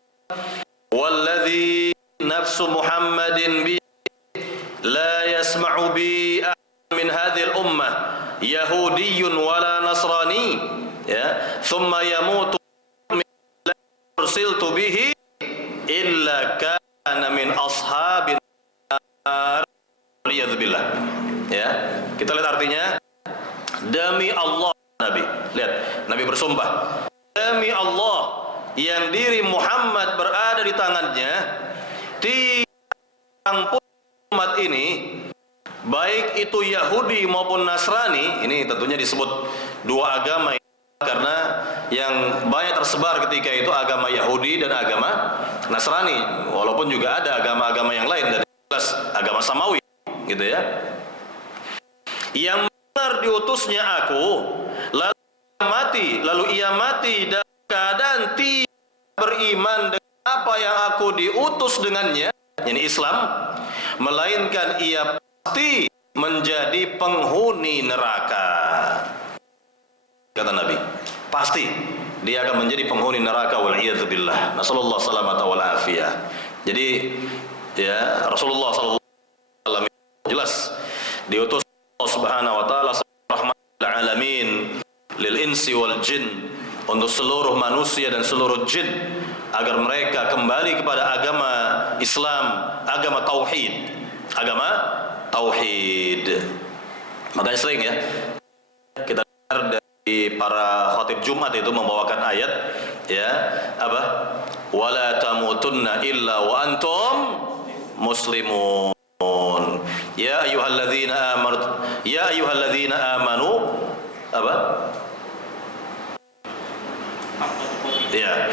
walladzi nafsu Muhammadin bi la yasma'u bi min hadhihi al-ummah yahudiyyun wala nasrani, ya, thumma yamutu min la ursiltu bihi illa kana min ashabin nar, waliyadzubillah. Ya, kita lihat artinya. Demi Allah, Nabi, lihat, Nabi bersumpah, demi Allah yang diri Muhammad berada di tangannya, tiang pun umat ini, baik itu Yahudi maupun Nasrani, ini tentunya disebut dua agama, karena yang banyak tersebar ketika itu agama Yahudi dan agama Nasrani, walaupun juga ada agama-agama yang lain, dan jelas agama Samawi, gitu ya. Yang benar diutusnya aku, lalu ia mati dalam keadaan tidak beriman dengan apa yang aku diutus dengannya, ini Islam, melainkan ia pasti menjadi penghuni neraka. Kata Nabi, pasti dia akan menjadi penghuni neraka, wal'iyadzubillah. Nasallallahu salamata wal afiyah. Jadi ya, Rasulullah sallallahu alaihi wasallam jelas diutus Allah Subhanahu wa taala rahmatul alamin lil insi wal jin, untuk seluruh manusia dan seluruh jin, agar mereka kembali kepada agama Islam, agama tauhid, agama tauhid. Makanya sering ya kita dengar dari para khatib Jumat itu membawakan ayat, ya, apa? Wala tamutunna illa wa antum muslimun. Ya ayyuhalladzina amanu, apa? Ya,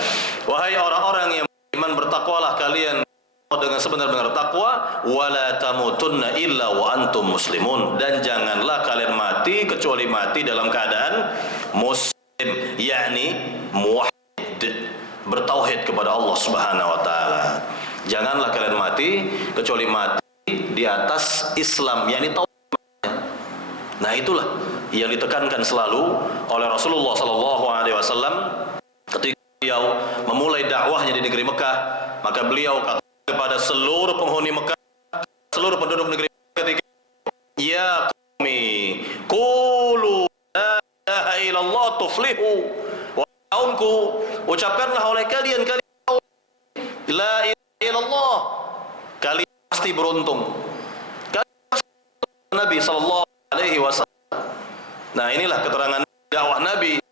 wahai orang-orang yang beriman, bertakwalah kalian dengan sebenar-benar takwa, wala tamutunna illa wa antum muslimun, dan janganlah kalian mati kecuali mati dalam keadaan muslim, yakni muwahhid, bertauhid kepada Allah Subhanahu wa taala. Janganlah kalian mati kecuali mati di atas Islam, yakni tauhid. Nah, itulah yang ditekankan selalu oleh Rasulullah sallallahu alaihi wasallam ketika beliau memulai dakwahnya di negeri Mekah. Maka beliau kata kepada seluruh penghuni Mekah, seluruh penduduk negeri Mekah ketika, ya qaumi qulu la ilaha illallah tuflihu, wa kaumku, ucapkanlah oleh kalian la ilaha illallah, kalian pasti beruntung. Nabi sallallahu alaihi wasallam. Nah, inilah keterangan dakwah Nabi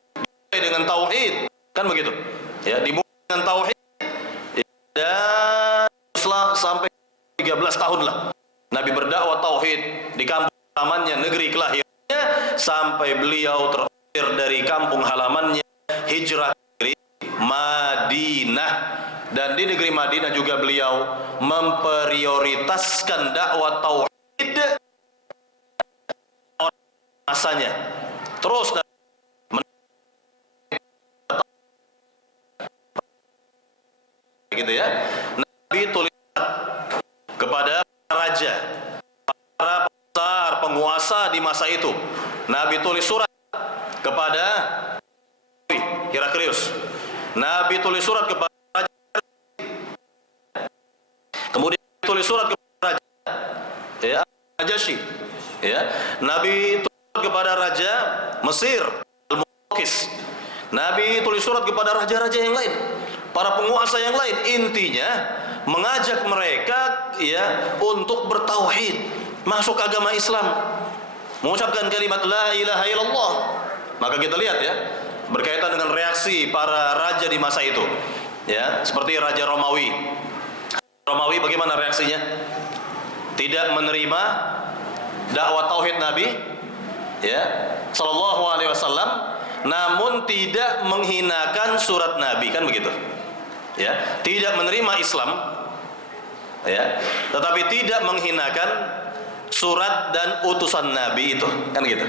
dengan tauhid, kan begitu ya, dimulai dengan tauhid, dan sampai 13 tahun lah Nabi berdakwah tauhid di kampung halamannya, negeri kelahirannya, sampai beliau terusir dari kampung halamannya, hijrah ke negeri Madinah. Dan di negeri Madinah juga beliau memprioritaskan dakwah tauhid masanya, terus gitu ya. Nabi tulis kepada raja, para penguasa di masa itu. Nabi tulis surat kepada Heraklius. Nabi tulis surat kepada raja. Kemudian tulis surat kepada raja, ya, Najasyi. Ya, Nabi kepada raja Mesir Al-Muqawqis. Nabi tulis surat kepada raja-raja yang lain, para penguasa yang lain. Intinya mengajak mereka, ya, untuk bertauhid, masuk agama Islam, mengucapkan kalimat la ilaha illallah. Maka kita lihat ya, berkaitan dengan reaksi para raja di masa itu, ya, seperti Raja Romawi. Romawi bagaimana reaksinya? Tidak menerima dakwah tauhid Nabi, ya, sallallahu alaihi wasallam, namun tidak menghinakan surat Nabi, kan begitu ya, tidak menerima Islam, ya, tetapi tidak menghinakan surat dan utusan Nabi itu, kan gitu.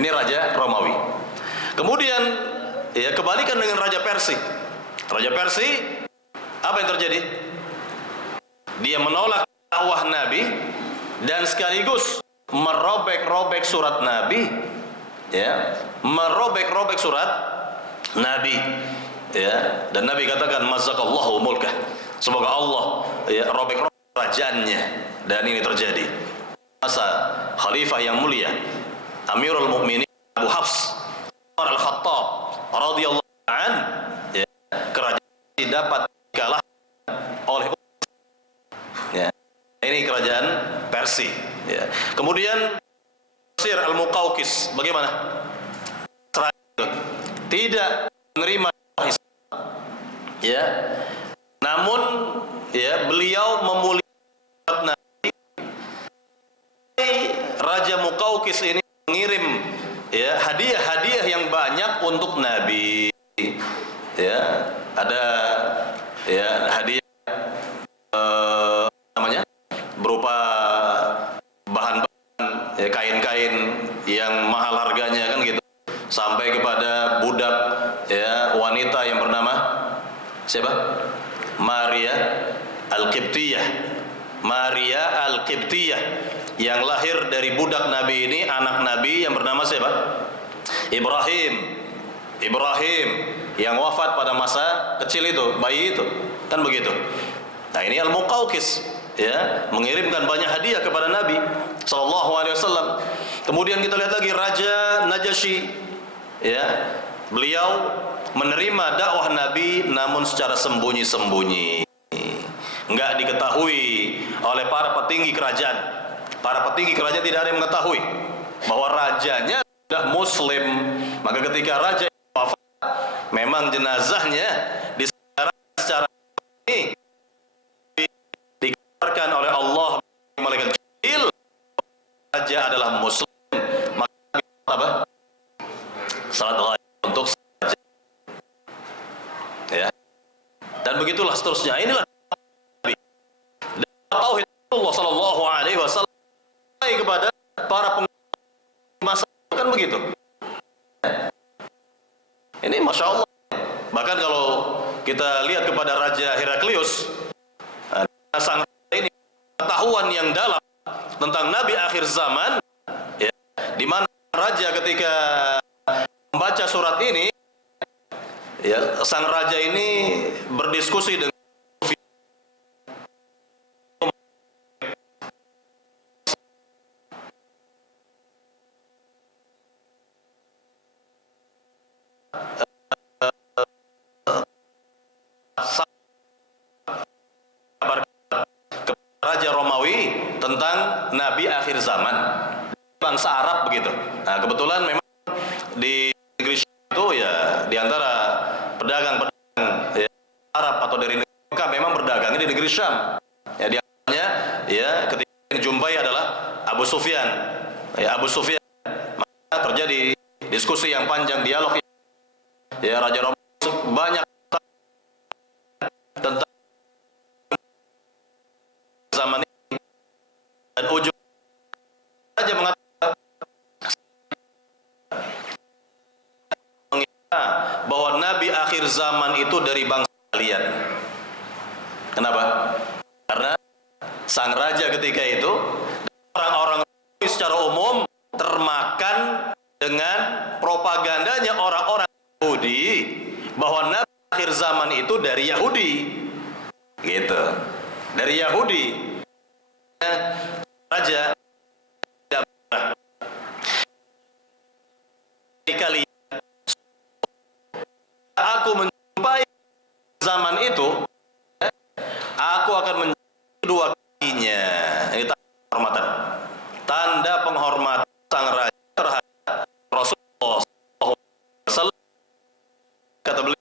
Ini Raja Romawi. Kemudian ya, kebalikan dengan Raja Persia. Raja Persia, apa yang terjadi? Dia menolak dakwah Nabi dan sekaligus merobek-robek surat Nabi, ya, merobek-robek surat Nabi, ya. Dan Nabi katakan mazakallahu mulkah, semoga Allah ya robek-robek kerajaannya. Dan ini terjadi masa khalifah yang mulia Amirul Mukminin Abu Hafs Umar Al-Khattab radhiyallahu an, ya, kerajaan dapat kalah oleh ya. Ini kerajaan Persia, ya. Kemudian Sir Al-Muqawqis bagaimana? Tidak menerima Islam, ya. Namun ya beliau memuliakan Nabi. Raja Muqawqis ini mengirim ya hadiah-hadiah yang banyak untuk Nabi. Ya, ada ya hadiah namanya berupa bahan-bahan ya, kain-kain yang mahal harganya kan gitu, sampai kepada budak ya wanita yang bernama siapa? Maria Al-Qibtiyah. Maria Al-Qibtiyah yang lahir dari budak Nabi ini, anak Nabi yang bernama siapa? Ibrahim. Ibrahim yang wafat pada masa kecil itu, bayi itu, kan begitu. Nah, ini Al-Muqawqis ya mengirimkan banyak hadiah kepada Nabi sallallahu alaihi wasallam. Kemudian kita lihat lagi Raja Najasyi, ya. Beliau menerima dakwah Nabi namun secara sembunyi-sembunyi. Enggak diketahui oleh para petinggi kerajaan. Para petinggi kerajaan tidak ada yang mengetahui bahwa rajanya sudah muslim. Maka ketika raja wafat, memang jenazahnya secara ini dikabarkan oleh Allah malaikat Jibril, raja adalah muslim. Maka apa? Salat ghaib untuk raja. Ya. Dan begitulah seterusnya. Inilah tauhid Allah sallallahu alaihi wasallam kepada para penguasa, kan begitu. Ini masya Allah. Bahkan kalau kita lihat kepada Raja Heraklius, sang ini pengetahuan yang dalam tentang Nabi akhir zaman, ya, di mana raja ketika membaca surat ini, ya, sang raja ini berdiskusi dengan Raja Romawi tentang Nabi akhir zaman, bangsa Arab begitu. Nah, kebetulan memang di negeri Syam itu ya di antara pedagang-pedagang ya, Arab atau dari negeri Mekah memang berdagangnya di negeri Syam. Ya, di antaranya ya ketika dijumpai adalah Abu Sufyan. Ya, Abu Sufyan. Maka terjadi diskusi yang panjang, dialog ya Raja Romawi banyak tentang zaman ini, dan ujung saja mengatakan bahwa Nabi akhir zaman itu dari bangsa kalian. Kenapa? Karena sang raja ketika itu, orang-orang secara umum termakan dengan propagandanya orang-orang Yahudi bahwa Nabi akhir zaman itu dari Yahudi, gitu, dari Yahudi. Raja kali aku menjumpai zaman itu, aku akan menjadi kedua kalinya. Ini tanda penghormatan sang raja terhadap Rasulullah SAW. Kata beliau,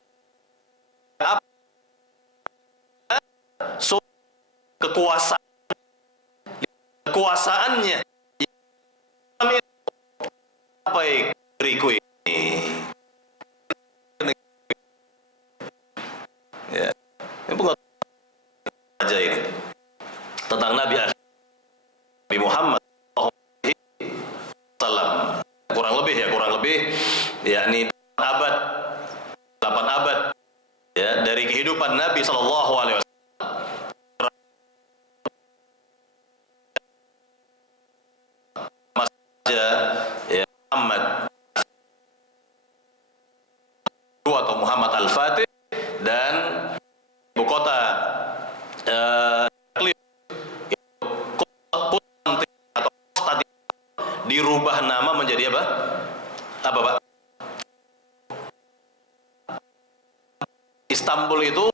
kekuasaannya apa yang beriku ini, ya, ini pengetahuan aja ini tentang Nabi Muhammad SAW, kurang lebih yakni 8 abad ya dari kehidupan Nabi Sallallahu Alaihi Wasallam. Ya Muhammad atau Muhammad Al-Fatih, dan ibu kota atau dirubah nama menjadi apa? Apa Pak? Istanbul itu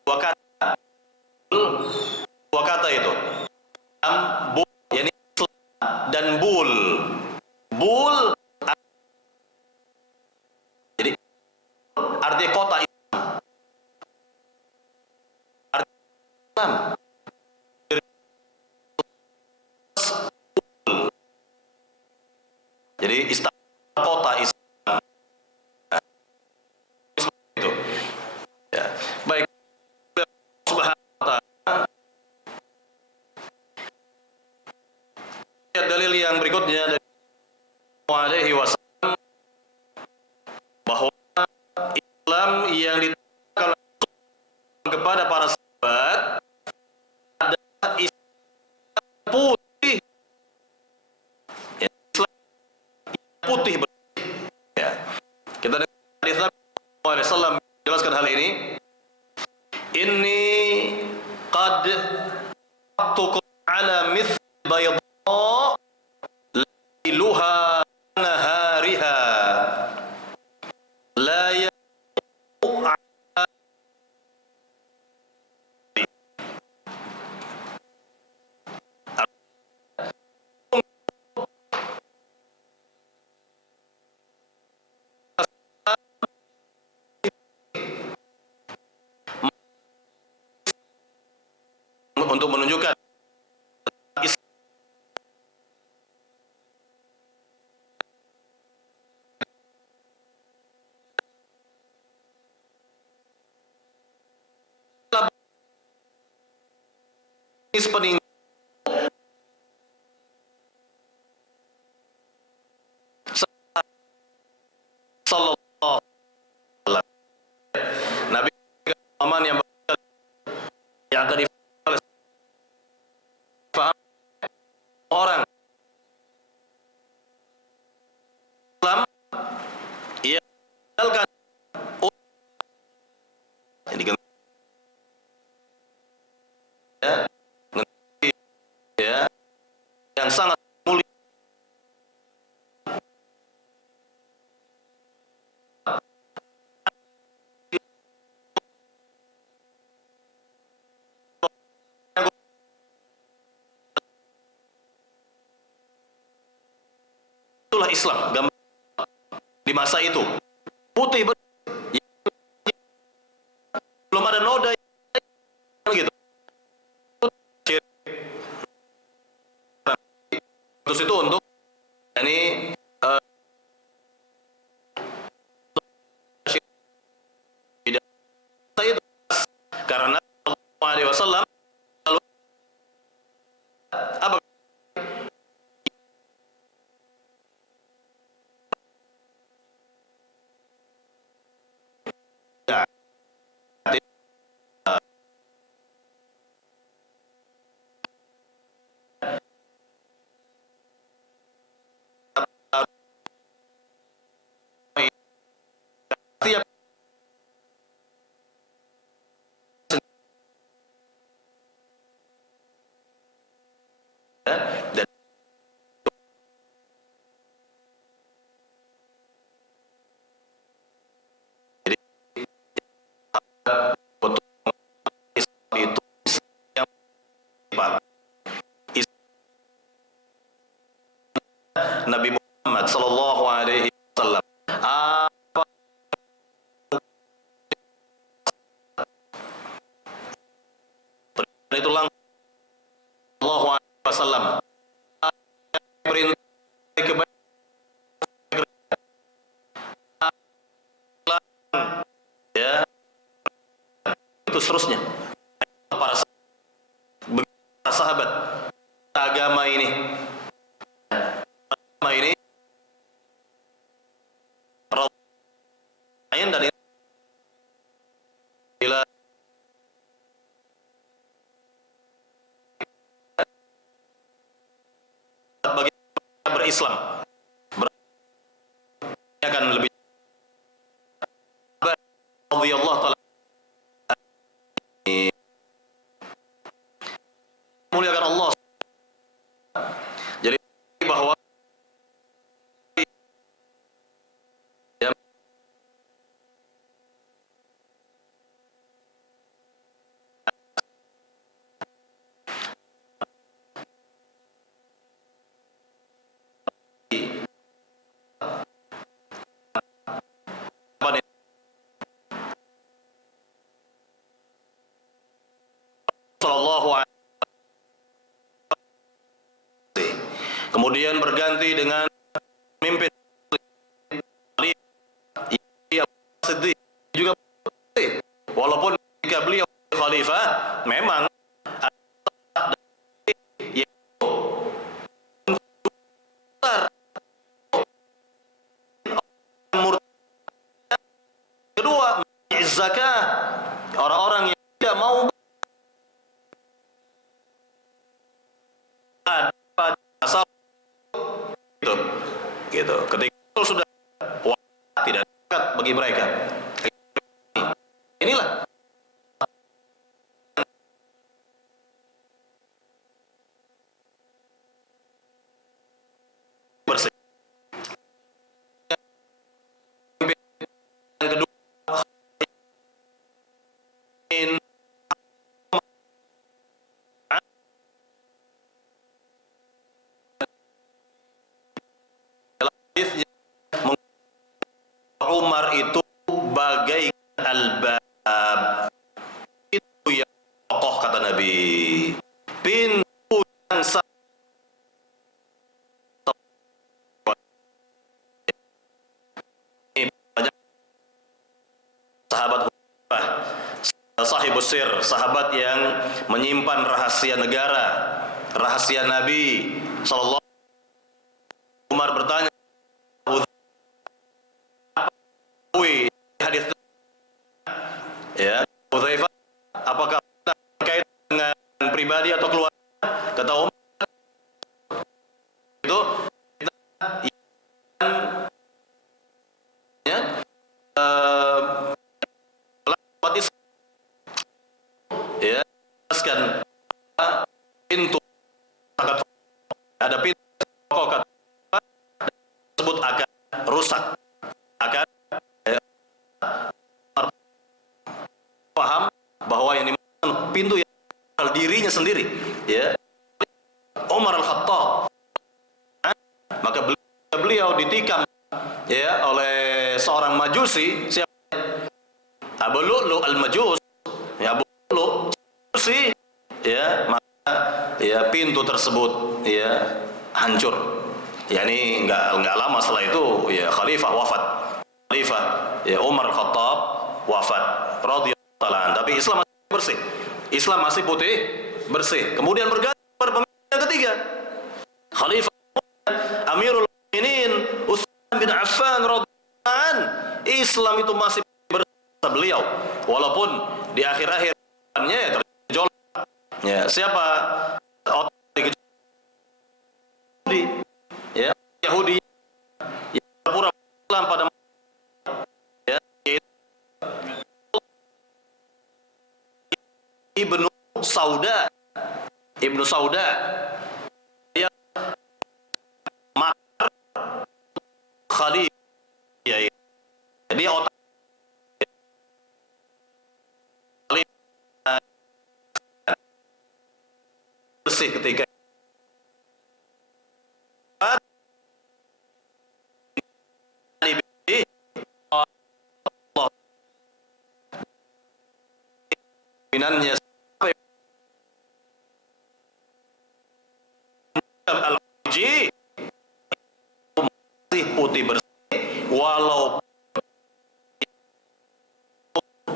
dua kata, itu Bul, yani dan Bul. Bul jadi arti kota Islam. Arti Islam. Jadi Istanbul kota Islam. Itu. Ya. Baik. Subhanahu wa ta'ala. Dalil yang berikutnya dari alaihi wasallam bahwa Islam yang diterapkan kepada para sahabat adalah Islam putih. Ya, Islam putih bersih. Ya. Kita dengar hadis Nabi sallallahu alaihi wasallam menjelaskan hal ini. Inni qad atukum ala mithli bayda lailuha nahariha la untuk menunjukkan peninggalan sallallahu alaihi wasallam. Nabi aman yang akan dipaham orang Islam yang meninggalkan ya, yang sangat mulia. Itulah Islam gambar di masa itu putih belum ada noda gitu. Terus itu untuk ini itu karena Sallallahu Alaihi Wasallam lalu apa setiap dan jadi untuk Islam itu yang Nabi Muhammad sallallahu alaihi wasallam apa itu langsung sallallahu alaihi wasallam perintah kebaikan ya itu seterusnya para sahabat agama ini dan bila bagi berislam akan lebih kemudian berganti dengan pemimpin Siddiq juga walaupun ketika beliau khalifah memang kedua zakah, orang-orang yang tidak mau asal gitu ketika itu sudah tidak dekat bagi mereka. Inilah bersih. Yang kedua Umar itu bagai al-bab, itu yang kokoh kata Nabi, pintu yang banyak sahabat sahibus sir, sahabat yang menyimpan rahasia negara, rahasia Nabi sallallahu. Umar bertanya, hadis ya, Hudzaifah, apakah terkait dengan pribadi atau keluarga? Kata Umar, itu kita ya ya jelaskan pintu ada pintu pokok tersebut akan rusak, akan paham bahwa yang dimaksud pintu yang dirinya sendiri ya. Umar Al-Khattab, maka beliau ditikam ya oleh seorang majusi, siapa? Abu Lu'lu' al-Majus, ya, Abu Lu'lu' Majusi ya, maka ya pintu tersebut ya hancur. Ya ini enggak lama setelah itu ya khalifah wafat. Khalifah ya Umar Al-Khattab wafat radhiyallahu ta'ala. Tapi Islam masih bersih. Islam masih putih bersih. Kemudian berganti pada pemimpin yang ketiga. Khalifah Amirul Mukminin Utsman bin Affan radhiyallahu anhu. Islam itu masih bersih beliau walaupun di akhir-akhirnya ya terjolak. Ya, siapa otak Yahudi? Ya, Yahudi yang pura Islam pada ya, yaitu Ibnu Sauda yang makar Khalifah ya, jadi otak bersih ketika pinannya al-Haji masih putih bersih walau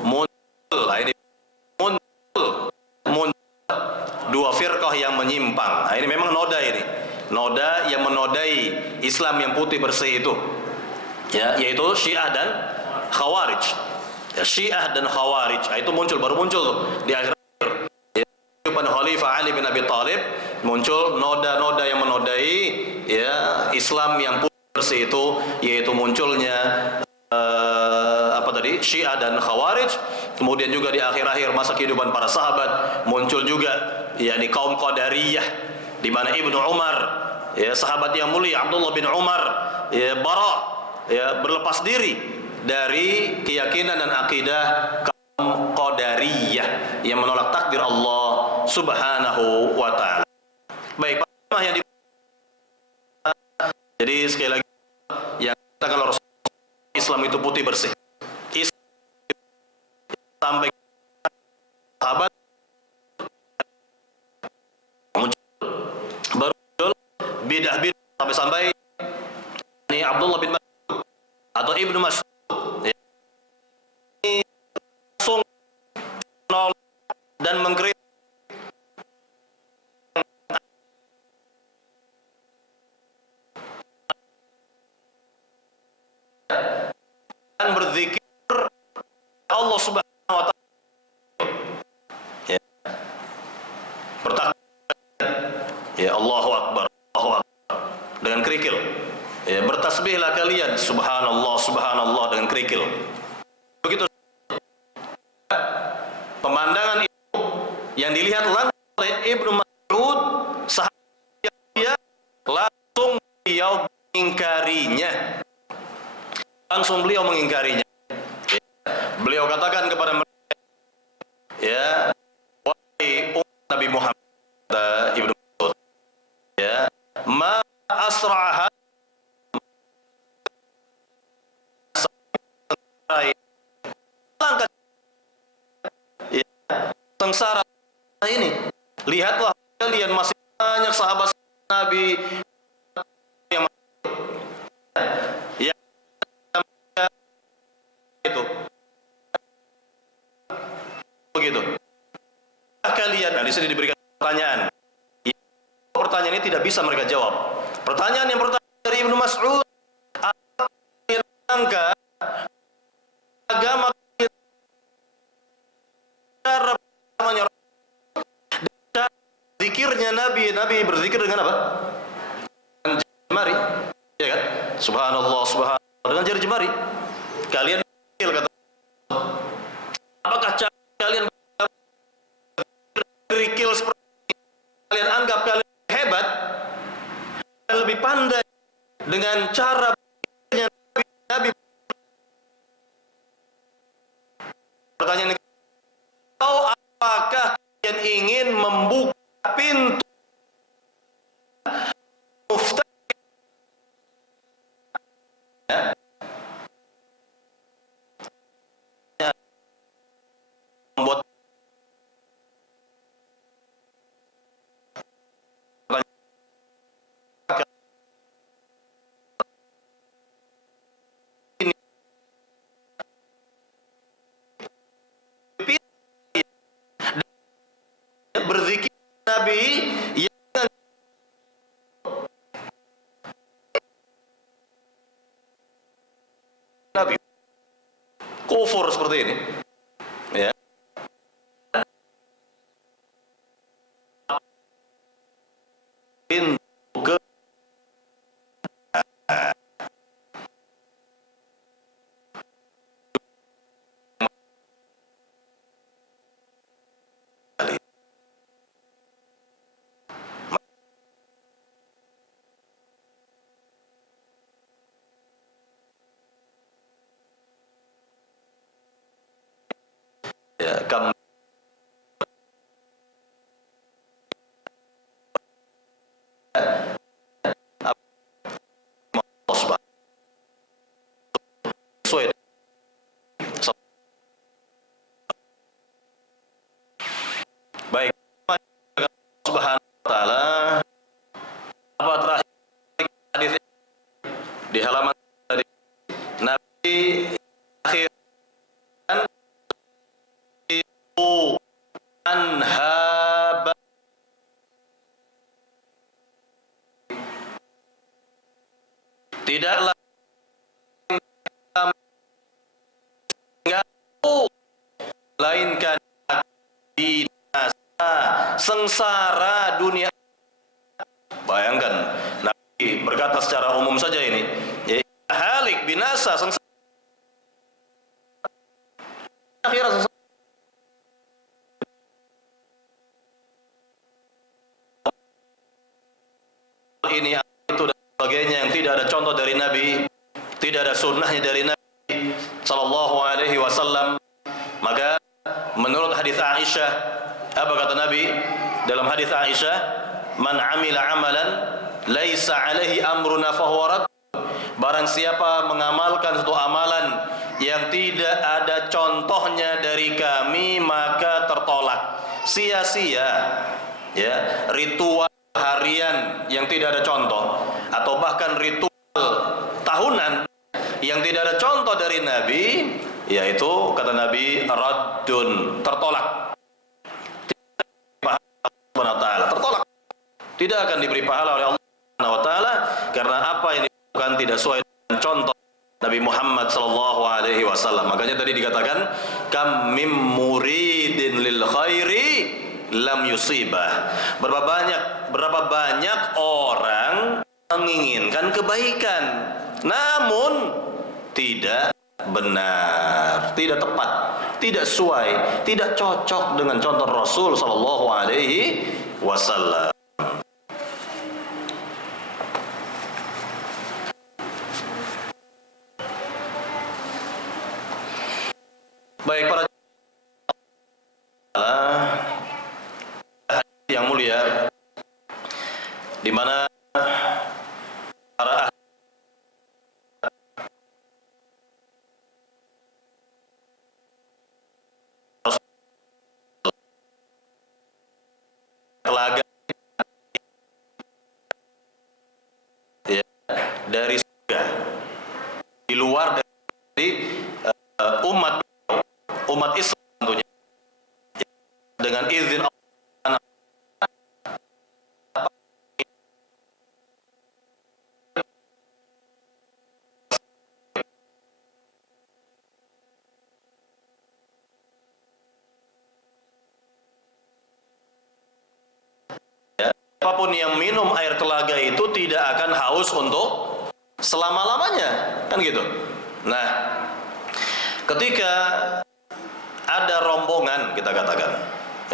muncul dua firqah yang menyimpang. Ini memang noda yang menodai Islam yang putih bersih itu ya, yaitu Syiah dan Khawarij ya, Syiah dan Khawarij itu baru muncul di akhir ya, kehidupan Khalifah Ali bin Abi Thalib, muncul noda-noda yang menodai ya Islam yang putih bersih itu, yaitu munculnya Syiah dan Khawarij. Kemudian juga di akhir-akhir masa kehidupan para sahabat muncul juga yakni kaum Qadariyah, di mana Ibnu Umar ya, sahabat yang mulia Abdullah bin Umar ya, berlepas diri dari keyakinan dan akidah kaum Qadariyah yang menolak takdir Allah Subhanahu wa taala. Baik, yang jadi sekali lagi yang kita kalau Islam itu putih bersih, Islam sampai sahabat muncul bidah-bidah sampai ini Abdullah bin Mas'ud atau Ibnu Mas'ud ya, langsung menolak dan mengkritik dan berzikir Allah Subhanahu wa taala ya, bertakbir ya, Allahu Akbar, Allahu Akbar dengan kerikil ya, bertasbihlah kalian subhanallah subhanallah dengan kerikil. Begitu pemandangan itu yang dilihat langsung oleh Ibnu Mas'ud, sahabat dia langsung beliau mengingkarinya. Langsung beliau mengingkarinya. Ya. Beliau katakan kepada mereka, ya, wahai umat Nabi Muhammad, Ibnu Mas'ud, ya, ma asra'aha ya, sengsara ini. Lihatlah kalian, masih banyak sahabat Nabi yang itu begitu. Kalian, nah di sini diberikan pertanyaan. Pertanyaan ini tidak bisa mereka jawab. Pertanyaan yang pertama dari Ibnu Mas'ud, apa yang menyangka agama cara zikirnya Nabi berzikir dengan apa? Dengan jari, ya kan? Subhanallah, subhanallah dengan jari jemari. Kalian kata, apakah cara kalian berikil seperti ini? Kalian anggap kalian hebat dan lebih pandai dengan cara berikirnya Nabi. Pertanyaan ini, atau apakah kalian ingin membuka pintu membuat berzikir Nabi yang Nabi kufur seperti ini ya. Pintu ke ya, kamu sesuai baik Subhanahu wa taala. Apa terakhir hadis di halaman tadi, Nabi akhir anha tidaklah melainkan binasa sengsara dunia. Bayangkan Nabi berkata secara umum saja ini, ya, halik binasa sengsara akhirat sengsara. Ini itu dan sebagainya yang tidak ada contoh dari Nabi, tidak ada sunnahnya dari Nabi sallallahu alaihi wasallam. Maka menurut hadis Aisyah, apa kata Nabi dalam hadis Aisyah, man amila amalan laisa alaihi amruna fahuwa rad. Barang siapa mengamalkan suatu amalan yang tidak ada contohnya dari kami, maka tertolak, sia-sia. Ya, ritual hari harian yang tidak ada contoh, atau bahkan ritual tahunan yang tidak ada contoh dari Nabi, yaitu kata Nabi raddun, tertolak. Tertolak, tidak akan diberi pahala oleh Allah Subhanahu wa taala, karena apa yang dilakukan tidak sesuai dengan contoh Nabi Muhammad sallallahu alaihi wasallam. Makanya tadi dikatakan kam mim muridin lil khairi lam yusibah. Berapa banyak orang menginginkan kebaikan, namun tidak benar, tidak tepat, tidak sesuai, tidak cocok dengan contoh Rasul sallallahu alaihi wasallam. Baik para yang mulia, di mana para telaga ya, dari surga, di luar dari umat Islam tentunya, dengan izin Allah. Apapun yang minum air telaga itu tidak akan haus untuk selama-lamanya, kan gitu. Nah, ketika ada rombongan, kita katakan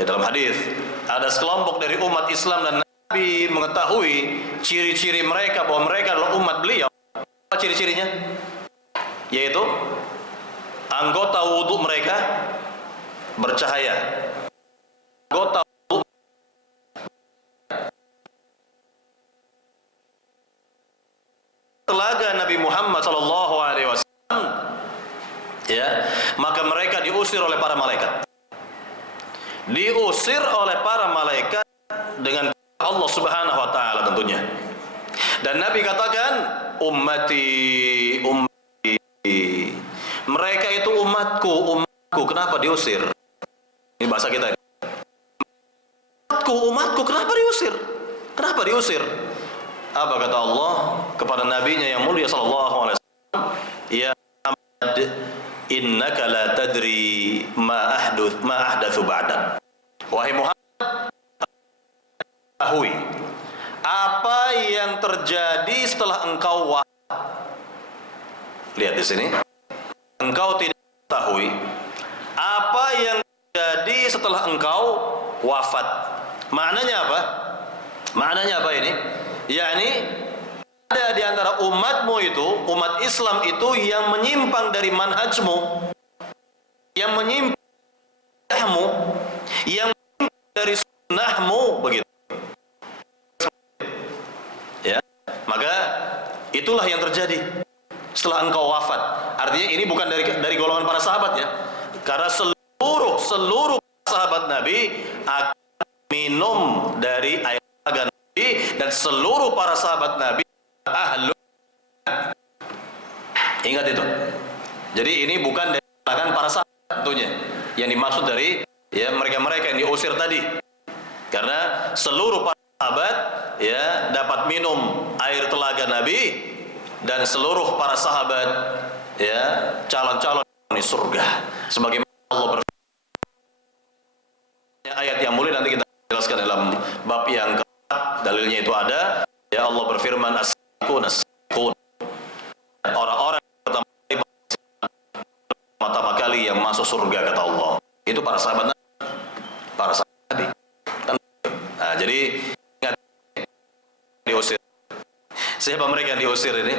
dalam hadis, ada sekelompok dari umat Islam dan Nabi mengetahui ciri-ciri mereka bahwa mereka adalah umat beliau. Apa ciri-cirinya? Yaitu anggota wudhu mereka bercahaya, anggota telaga Nabi Muhammad sallallahu alaihi wasallam, ya, maka mereka diusir oleh para malaikat. Diusir oleh para malaikat dengan Allah Subhanahu wa taala tentunya. Dan Nabi katakan, ummati, ummati. Mereka itu umatku, umatku. Kenapa diusir? Ini bahasa kita. Umatku, umatku. Kenapa diusir? Kenapa diusir? Apa kata Allah kepada nabinya yang mulia sallallahu alaihi wasallam? Ya Muhammad, innaka la tadri ma ahdatsu ba'dak. Wahai Muhammad, ketahui apa yang terjadi setelah engkau wafat. Lihat di sini. Engkau tidak ketahui apa yang terjadi setelah engkau wafat. Maknanya apa? Maknanya apa ini? Yakni ada di antara umatmu itu, umat Islam itu yang menyimpang dari manhajmu, yang menyimpang yang dari sunnahmu, begitu. Ya, maka itulah yang terjadi setelah engkau wafat. Artinya ini bukan dari golongan para sahabat ya, karena seluruh sahabat Nabi akan minum dari air telaga Nabi, dan seluruh para sahabat Nabi ahlu. Ingat itu. Jadi ini bukan dari kalangan para sahabat tentunya yang dimaksud dari ya mereka-mereka yang diusir tadi, karena seluruh para sahabat ya dapat minum air telaga Nabi, dan seluruh para sahabat ya calon-calon di surga, sebagaimana Allah berfirman. Ayat yang mulia nanti kita jelaskan dalam bab yang keempat, dalilnya itu ada ya, Allah berfirman as-sabiqun as-sabiqun, orang-orang pertama kali yang masuk surga kata Allah itu para sahabat Nabi, para sahabat Nabi kan. Nah, jadi ingat, diusir. Siapa mereka yang diusir ini?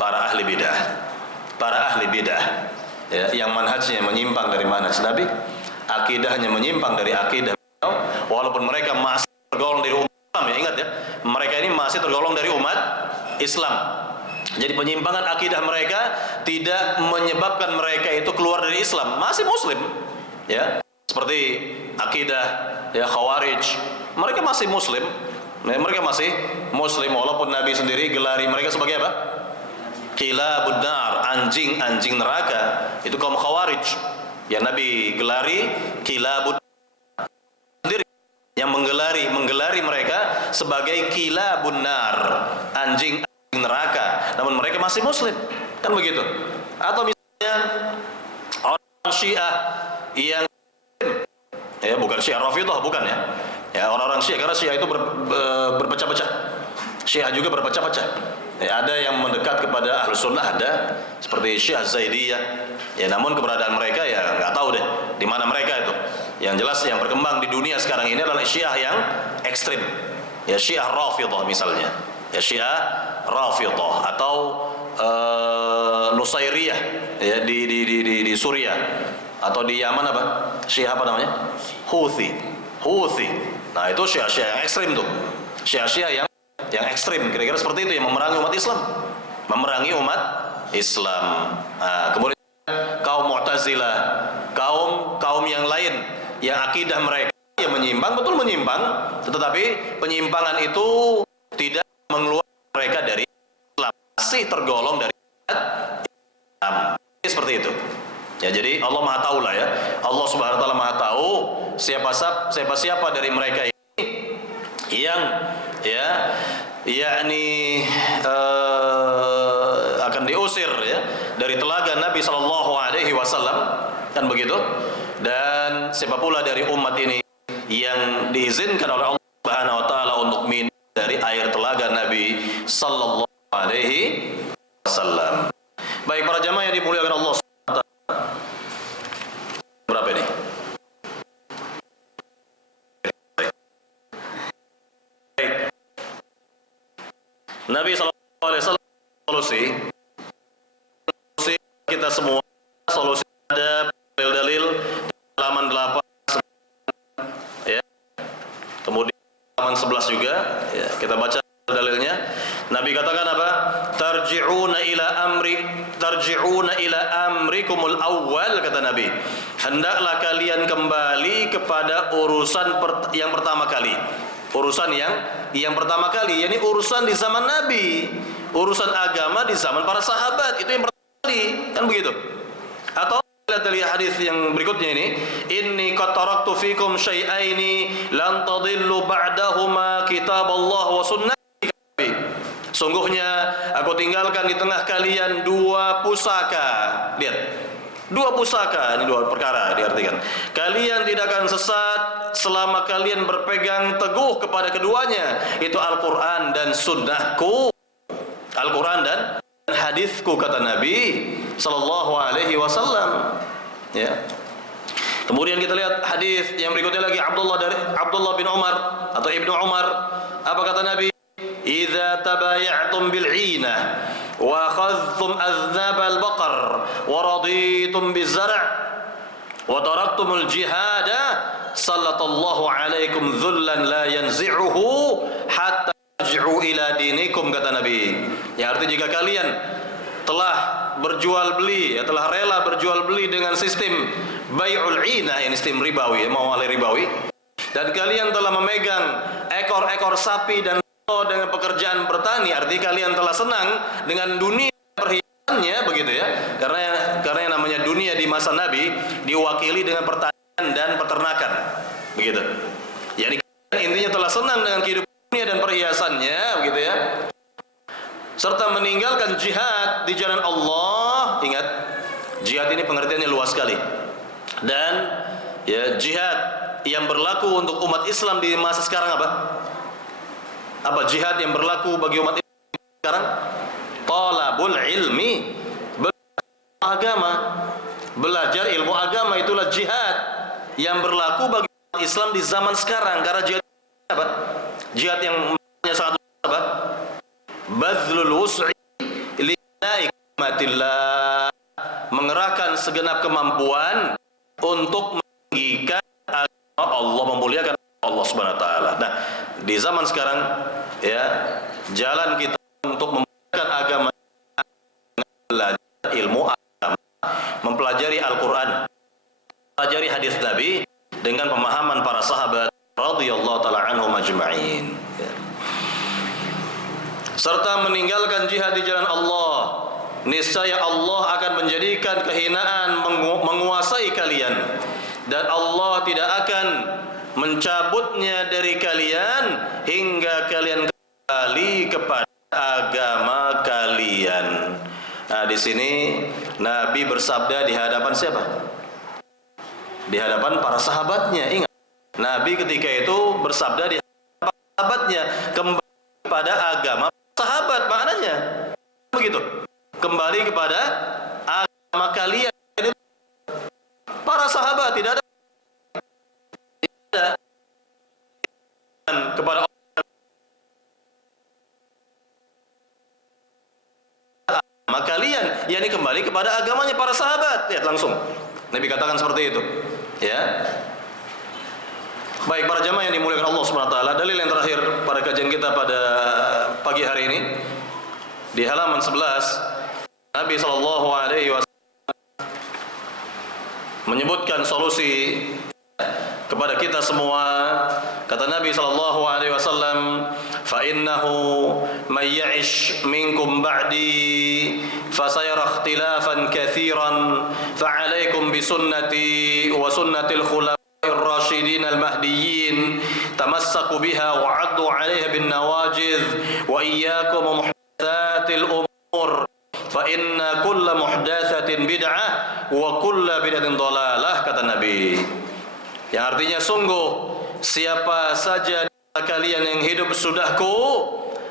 Para ahli bidah, para ahli bidah ya, yang manhajnya menyimpang dari manhaj Nabi, akidahnya menyimpang dari akidah beliau, walaupun mereka masih tergolong dari umat Islam ya, ingat ya, mereka ini masih tergolong dari umat Islam. Jadi penyimpangan akidah mereka tidak menyebabkan mereka itu keluar dari Islam, masih muslim ya, seperti akidah ya Khawarij, mereka masih muslim Mereka masih Muslim, walaupun Nabi sendiri gelari mereka sebagai apa? Kilabun nar, anjing-anjing neraka. Itu kaum Khawarij. Ya Nabi gelari kilabun sendiri, yang menggelari mereka sebagai kilabun nar, anjing-anjing neraka. Namun mereka masih Muslim, kan begitu? Atau misalnya orang Syiah yang bukan Syiah Rafidhah, bukan ya. Ya, orang-orang Syiah, karena Syiah itu berpecah-pecah. Syiah juga berpecah-pecah. Ya, ada yang mendekat kepada Ahlus Sunnah, ada seperti Syiah Zaidiyah. Ya, namun keberadaan mereka ya nggak tahu deh di mana mereka itu. Yang jelas yang berkembang di dunia sekarang ini adalah Syiah yang ekstrim. Ya, Syiah Rafidhah misalnya. Ya, Syiah Rafidhah atau Nusairiyah ya di Suriah, atau di Yaman apa? Syiah apa namanya? Houthi. Nah, itu Syiah yang ekstrim tuh. Syiah yang ekstrim, kira-kira seperti itu, yang memerangi umat Islam. Nah, kemudian kaum Mu'tazilah, kaum yang lain yang akidah mereka yang menyimpang, betul menyimpang, tetapi penyimpangan itu tidak mengeluarkan mereka dari Islam, masih tergolong dari Islam. Seperti itu. Ya, jadi Allah Maha tahu lah ya. Allah Subhanahu wa taala Maha tahu siapa dari mereka ini yang akan diusir ya dari telaga Nabi sallallahu alaihi wasallam, kan begitu? Dan siapa pula dari umat ini yang diizinkan oleh Allah Subhanahu wa taala untuk minum dari air telaga Nabi sallallahu alaihi wasallam. Baik para jamaah yang dimuliakan Allah Subhanahu wa taala. Berapa ini? Nabi sallallahu alaihi wasallam solusi kita semua, solusi ada dalil-dalil halaman 8 ya. Kemudian halaman 11 juga ya, kita baca dalilnya. Nabi katakan apa? Tarji'una ila amrikumul awwal, kata Nabi. Hendaklah kalian kembali kepada urusan yang pertama kali. Urusan yang pertama kali, yakni urusan di zaman Nabi, urusan agama di zaman para sahabat, itu yang pertama kali, kan begitu? Atau lihat dari hadis yang berikutnya ini, inni qad taraktu fikum syai'aini lan tadillu ba'dahuma kitaballah wa sunnati. Sungguhnya aku tinggalkan di tengah kalian dua pusaka. Lihat, dua pusaka, ini dua perkara diartikan. Kalian tidak akan sesat selama kalian berpegang teguh kepada keduanya, itu Al-Quran dan sunnahku, Al-Quran dan hadisku, kata Nabi sallallahu alaihi wasallam. Ya. Kemudian kita lihat hadis yang berikutnya lagi, Abdullah bin Umar atau Ibnu Umar. Apa kata Nabi? Idza tabaya'tum bil 'inah wa akhadhtum adhnab al-baqar wa raditum biz-zar' wa taraktumul jihada sallallahu alaikum dhullan la yanzi'uhu hatta tarji'u ila dinikum, kata Nabi. Ya, artinya jika kalian telah berjual beli, telah rela berjual beli dengan sistem bai'ul 'inah, ini sistem ribawi, muamalah ribawi, dan kalian telah memegang ekor-ekor sapi dan dengan pekerjaan bertani, artinya kalian telah senang dengan dunia perhiasannya, begitu ya, karena yang namanya dunia di masa Nabi diwakili dengan pertanian dan peternakan, begitu. Yani intinya telah senang dengan kehidupan dunia dan perhiasannya, begitu ya, serta meninggalkan jihad di jalan Allah. Ingat, jihad ini pengertiannya luas sekali, dan ya, jihad yang berlaku untuk umat Islam di masa sekarang apa jihad yang berlaku bagi umat Islam sekarang? Talabul ilmi, belajar ilmu agama, itulah jihad yang berlaku bagi umat Islam di zaman sekarang. Karena jihad apa? Jihad yang sangat apa? Badlul wus'i lillahi kalimatillah, mengerahkan segenap kemampuan untuk meninggikan agama Allah, memuliakan Allah Subhanahu wa taala. Nah, di zaman sekarang ya, jalan kita untuk memuliakan agama, belajar ilmu agama, mempelajari Al-Qur'an, mempelajari hadis Nabi dengan pemahaman para sahabat radhiyallahu taala anhum ajma'in. Ya. serta meninggalkan jihad di jalan Allah, niscaya Allah akan menjadikan kehinaan menguasai kalian, dan Allah tidak akan mencabutnya dari kalian hingga kalian kembali kepada agama kalian. Nah, di sini Nabi bersabda di hadapan siapa? Di hadapan para sahabatnya. Ingat, Nabi ketika itu bersabda di hadapan sahabatnya, kembali kepada agama sahabat, maknanya begitu. Kembali kepada agama kalian. Para sahabat tidak ada kepada agama kalian, yakni kembali kepada agamanya para sahabat. Lihat langsung Nabi katakan seperti itu, ya. Baik para jamaah yang dimuliakan Allah Subhanahu wa taala, dalil yang terakhir pada kajian kita pada pagi hari ini di halaman 11, Nabi sallallahu alaihi wasallam menyebutkan solusi kepada kita semua. Kata Nabi sallallahu alaihi wasallam, "Fa innahu may ya'ish minkum ba'di fa sayara ikhtilafan katsiran fa 'alaikum bi sunnati wa sunnatil khulafa'ir rasyidin al-mahdiyyin tamassaku biha wa 'addu 'alaiha bin nawajiz wa iyyakum muhdatsatil umur fa inna kulla muhdatsatin bid'ah wa kulla bid'atin dhalalah," kata Nabi. Yang artinya, sungguh siapa saja kalian yang hidup sudahku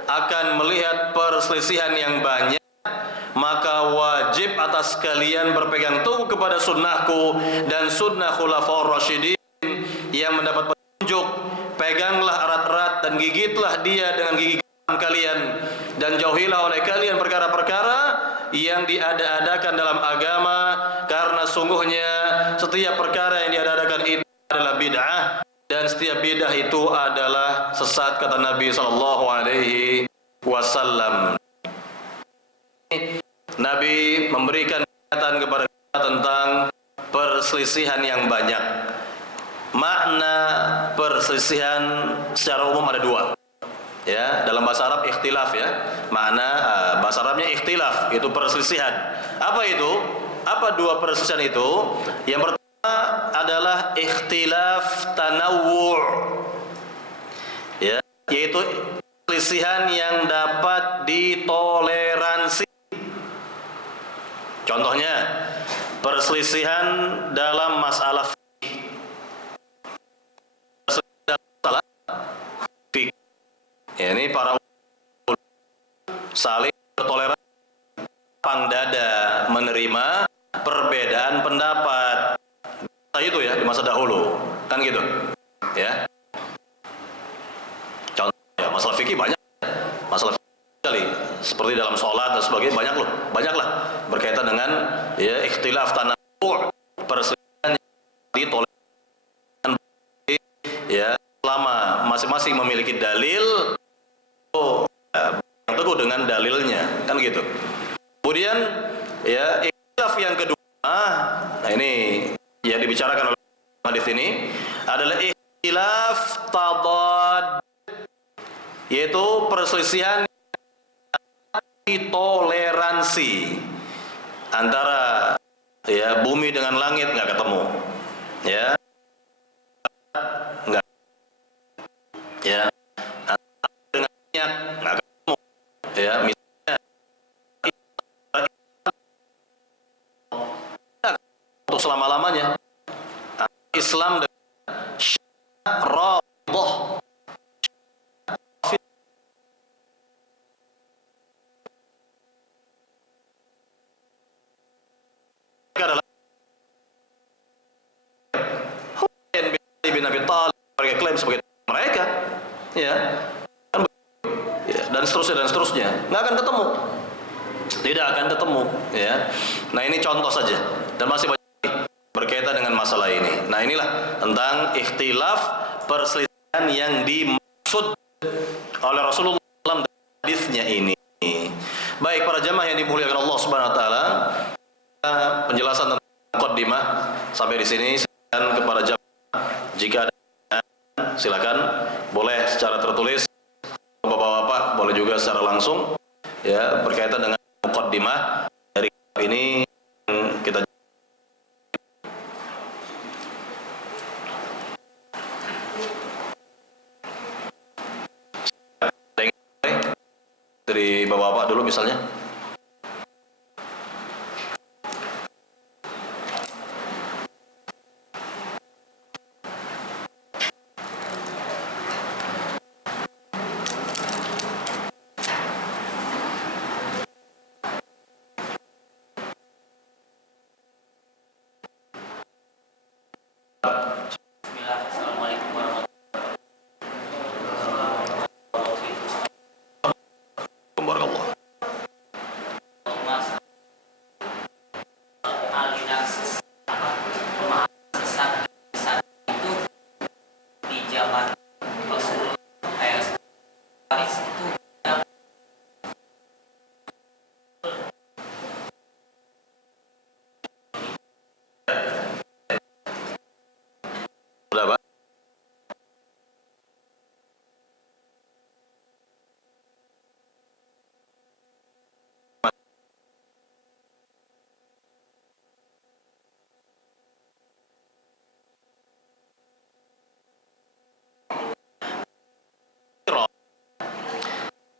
akan melihat perselisihan yang banyak, maka wajib atas kalian berpegang teguh kepada sunnahku dan sunnah khulafaur rasyidin yang mendapat petunjuk. Peganglah erat-erat dan gigitlah dia dengan gigitan kalian, dan jauhilah oleh kalian perkara-perkara yang diada-adakan dalam agama, karena sungguhnya setiap perkara yang diada-adakan itu adalah bid'ah, dan setiap bid'ah itu adalah sesat, kata Nabi sallallahu alaihi wasallam. Nabi memberikan peringatan kepada kita tentang perselisihan yang banyak. Makna perselisihan secara umum ada dua. Ya, dalam bahasa Arab ikhtilaf, ya. Makna bahasa Arabnya ikhtilaf, itu perselisihan. Apa itu? Apa dua perselisihan itu? Yang pertama adalah ikhtilaf tanawwu', ya, yaitu perselisihan yang dapat ditoleransi. Contohnya perselisihan dalam masalah fikih. Ya, ini para saling bertoleransi, lapang dada menerima perbedaan pendapat. Itu ya di masa dahulu kan gitu, ya. Contoh ya, masalah fikih banyak, masalah fikih kali seperti dalam sholat dan sebagainya banyaklah berkaitan dengan ya ikhtilaf tanawwu', perselisihan yang ditoleransi, ya, selama masing-masing memiliki dalil, teguh dengan dalilnya, kan gitu. Kemudian ya ikhtilaf yang kedua, nah ini yang dibicarakan oleh hadis ini adalah ikhtilaf tadad, yaitu perselisihan toleransi antara ya bumi dengan langit nggak ketemu, ya, nggak, ya, dengan minyak nggak ketemu, ya, misalnya untuk selama-lamanya. Islam dengan Rafidhah, adalah bin Abi Thalib, mereka klaim sebagai mereka, ya, ya, dan seterusnya, nggak akan ketemu, tidak akan ketemu, ya. Nah ini contoh saja, dan masih banyak berkaitan dengan masalah ini. Nah inilah tentang ikhtilaf, perselisihan yang dimaksud oleh Rasulullah dalam hadisnya ini. Baik para jamaah yang dimuliakan Allah Subhanahu wa taala, penjelasan tentang muqaddimah sampai di sini. Silakan kepada jamaah jika ada, silakan boleh secara tertulis bapak-bapak boleh juga secara langsung ya berkaitan dengan muqaddimah dari ini kita dari bapak-bapak dulu misalnya. Barakallah. Sudah, Pak?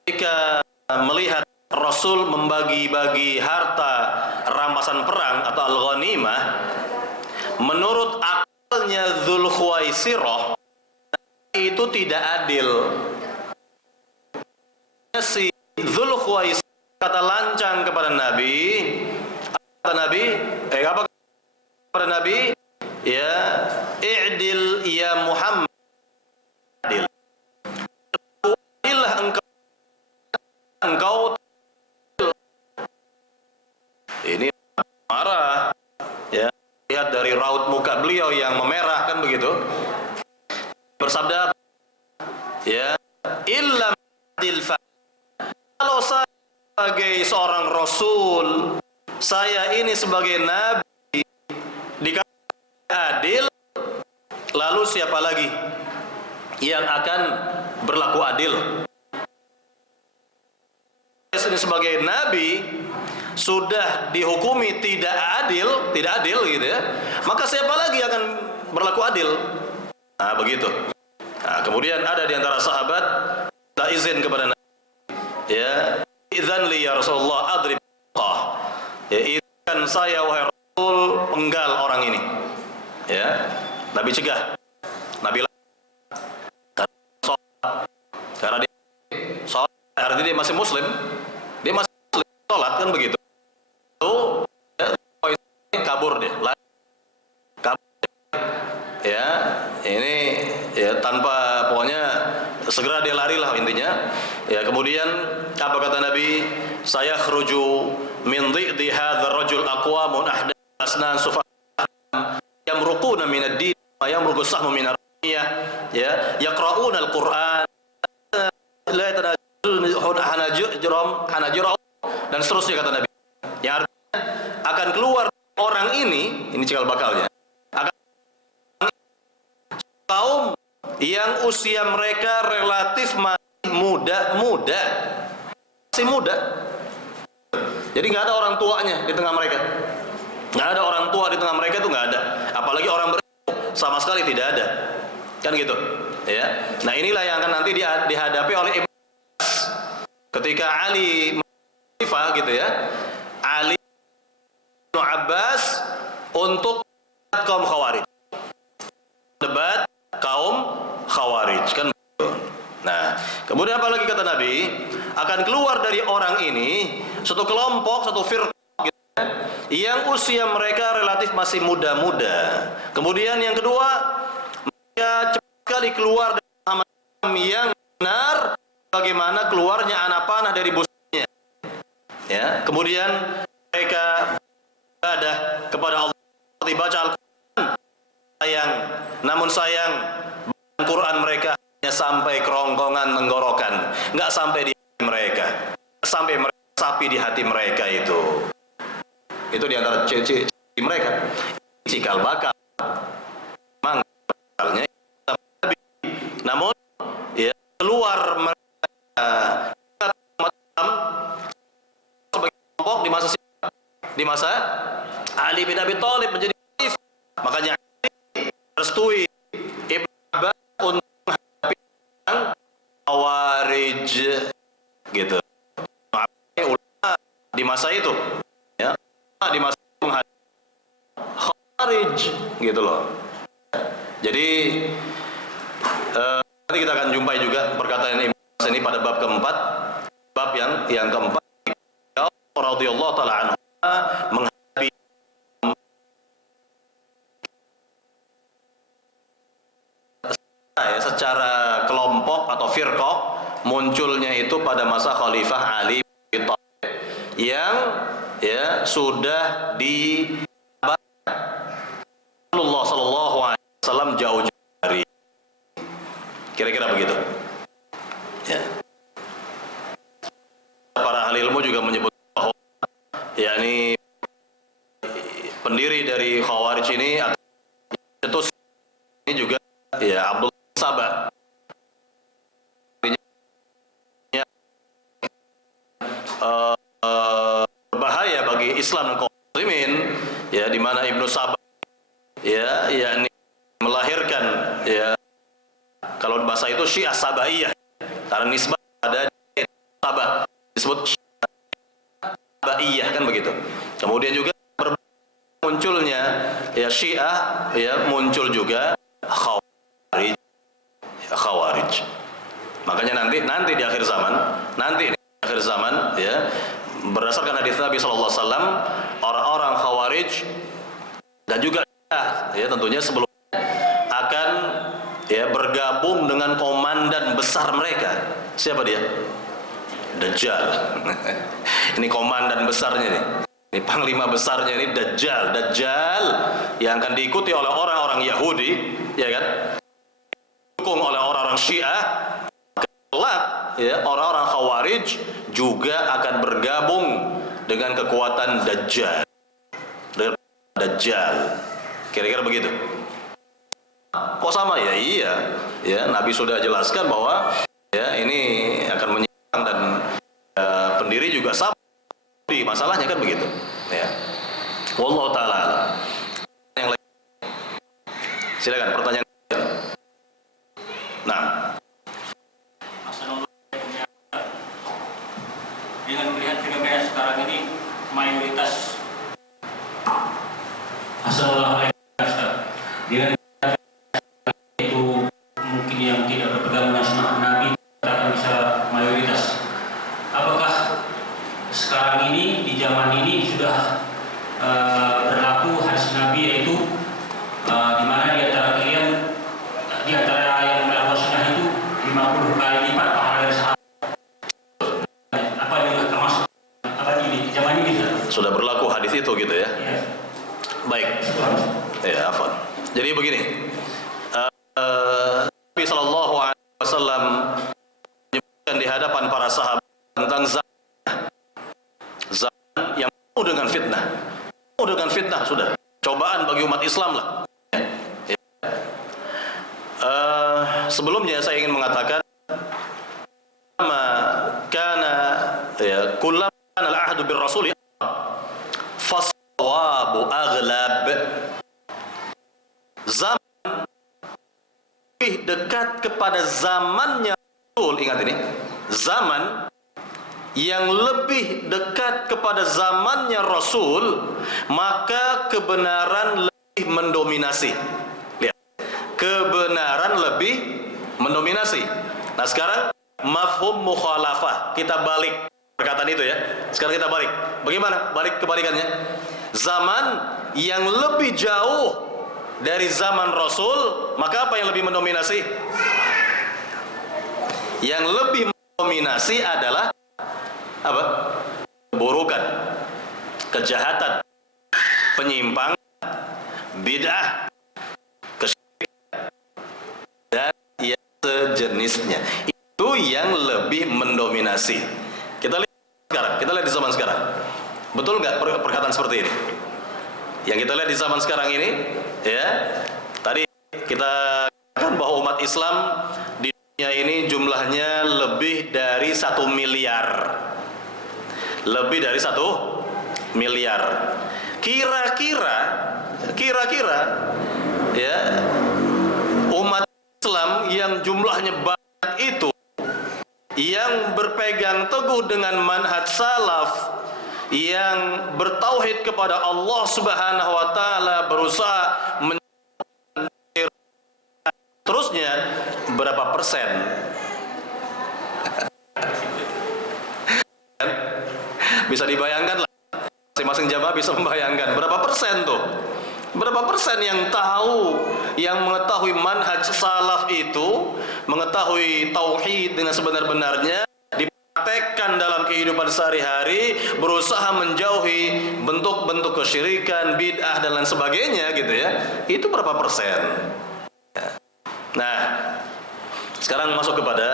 Jika melihat Rasul membagi-bagi harta rampasan perang atau al-ghanimah, menurut akalnya Dzulkhuwaisirah itu tidak adil. Si Dzulkhuwaisirah kata lancang kepada Nabi, apa kepada Nabi? Ya, i'dil ya Muhammad. Adil. Adillah engkau ini marah ya, lihat dari raut muka beliau yang memerah kan begitu, bersabda ya, illam adil fa, kalau saya sebagai seorang rasul, saya ini sebagai nabi dikatakan adil, lalu siapa lagi yang akan berlaku adil? Ini sebagai nabi sudah dihukumi tidak adil gitu ya, maka siapa lagi akan berlaku adil? Nah begitu. Nah, kemudian ada di antara sahabat minta izin kepada Nabi, ya, idzan li ya Rasulullah adrib, ya izinkan saya wahai Rasul penggal orang ini, ya. Nabi cegah, Nabi karena dia sholat, artinya dia masih muslim, sholat kan begitu. Lalu ya, kabur dia, ya ini ya tanpa pokoknya segera dia larilah intinya. Ya kemudian apa kata Nabi? Saya khruju min dhi'di hadzal rajul aqwamun ahdath asnan sufa yamruquna min ad-din wa yamruqu sahmu min ar-ramiyah, ya yaqra'una al-Qur'an la yatanajjuna hanajirahum dan seterusnya kata Nabi. Yang artinya akan keluar orang ini cikal bakalnya, akan kaum yang usia mereka relatif masih muda, masih muda. Jadi nggak ada orang tuanya di tengah mereka, nggak ada orang tua di tengah mereka, itu nggak ada. Apalagi orang berilmu sama sekali tidak ada, kan gitu. Ya, nah inilah yang akan nanti dihadapi oleh Ibnu ketika Ali gitu ya, Ali Ibnu Abbas untuk kaum Khawarij, debat kaum Khawarij kan. Nah kemudian apa lagi kata Nabi? Akan keluar dari orang ini satu kelompok, satu firqah gitu ya, yang usia mereka relatif masih muda-muda. Kemudian yang kedua, mereka cepat sekali keluar dari pemahaman yang benar bagaimana keluarnya anak panah dari busanya. Ya, kemudian mereka beribadah kepada Allah, dibaca Al-Quran, namun sayang Al-Quran mereka hanya sampai kerongkongan tenggorokan, nggak sampai di hati mereka, sampai sapi di hati mereka itu diantara ciri mereka, cikal bakal, memang bakalnya Nabi. Namun ya keluar mereka masa Ali bin Abi Thalib menjadi khalifah. Makanya Ali restui Ibnu Abbas untuk menghadapi Khawarij gitu. Ulama di masa itu ya, di masa itu menghadapi Khawarij gitu loh. Jadi nanti kita akan jumpai juga perkataan Ibnu Abbas ini pada bab keempat, bab yang keempat, radhiyallahu taala anhu menghadapi secara kelompok atau firqah munculnya itu pada masa Khalifah Ali bin Abi Thalib yang ya sudah di Rasulullah sallallahu alaihi wasallam jauh-jauh hari. Kira-kira begitu. Ya. Para ahli ilmu juga menyebut bahwa yakni pendiri dari Khawarij ini itu juga ya Abdul Sabah. Berbahaya bagi Islam dan kaum muslimin ya, di mana Ibnu Sabah ya yakni melahirkan ya, kalau bahasa itu Syiah Sabaiyah karena nisbah ada Sabah disebut Sabaiyah kan begitu. Kemudian juga munculnya ya Syiah ya, muncul juga Khawarij ya, Khawarij. Makanya nanti di akhir zaman ya, berdasarkan hadis Nabi sallallahu alaihi wasallam, orang-orang Khawarij dan juga ya tentunya sebelum akan ya bergabung dengan komandan besar mereka. Siapa dia? Dajjal. Ini komandan besarnya nih. Ini panglima besarnya ini Dajjal. Dajjal yang akan diikuti oleh orang-orang Yahudi, ya kan? Didukung oleh orang-orang Syiah. Kelak ya orang-orang Khawarij juga akan bergabung dengan kekuatan Dajjal. Kira-kira begitu. Kok sama ya? Iya. Ya, Nabi sudah jelaskan bahwa ya ini akan menyerang dan pendiri juga sama. Masalahnya kan begitu. Ya. Wallahu taala. Yang lain. Silakan pertanyaan. Nah, dengan melihat fenomena sekarang ini mayoritas Assalamualaikum dengan itu mungkin yang tidak berpegang dengan sunnah Nabi akan bisa mayoritas. Apakah sekarang ini di zaman ini sudah berlaku hadis Nabi, yaitu di mana di antara yang melakukan sunnah itu 50 kali lipat pahala dari sahabat. Apa juga termasuk apa ini di zaman ini sudah berlaku hadis itu gitu ya? Ya. Baik. Ya, afwan. Jadi begini. Nabi sallallahu alaihi wasallam menyebutkan di hadapan para sahabat tentang zaman yang penuh dengan fitnah. Penuh dengan fitnah sudah. Cobaan bagi umat Islam lah. Ya. Sebelumnya saya ingin mengatakan kana ya kullama kana al-ahdu bir rasul faswabu aghlab. Zaman lebih dekat kepada zamannya Rasul, ingat ini, zaman yang lebih dekat kepada zamannya Rasul, maka kebenaran lebih mendominasi. Lihat, kebenaran lebih mendominasi. Nah sekarang mafhum mukhalafah, kita balik perkataan itu ya. Sekarang kita balik. Bagaimana balik kebalikannya? Zaman yang lebih jauh dari zaman Rasul, maka apa yang lebih mendominasi? Yang lebih mendominasi adalah apa? Keburukan, kejahatan, penyimpangan, bid'ah, kesyirikan, dan yang sejenisnya. Itu yang lebih mendominasi. Kita lihat di zaman sekarang. Betul nggak perkataan seperti ini? Yang kita lihat di zaman sekarang ini, ya, tadi kita katakan bahwa umat Islam di dunia ini jumlahnya lebih dari 1 miliar. Lebih dari 1 miliar. Kira-kira ya, umat Islam yang jumlahnya banyak itu, yang berpegang teguh dengan manhaj salaf, yang bertauhid kepada Allah Subhanahu wa taala, berusaha terusnya, berapa persen? Bisa dibayangkan lah, masing-masing jamaah bisa membayangkan berapa persen tuh? Berapa persen yang tahu, yang mengetahui manhaj salaf itu, mengetahui tauhid dengan sebenar-benarnya, dipraktekkan dalam kehidupan sehari-hari, berusaha menjauhi bentuk-bentuk kesyirikan, bid'ah dan lain sebagainya gitu ya. Itu berapa persen? Nah, sekarang masuk kepada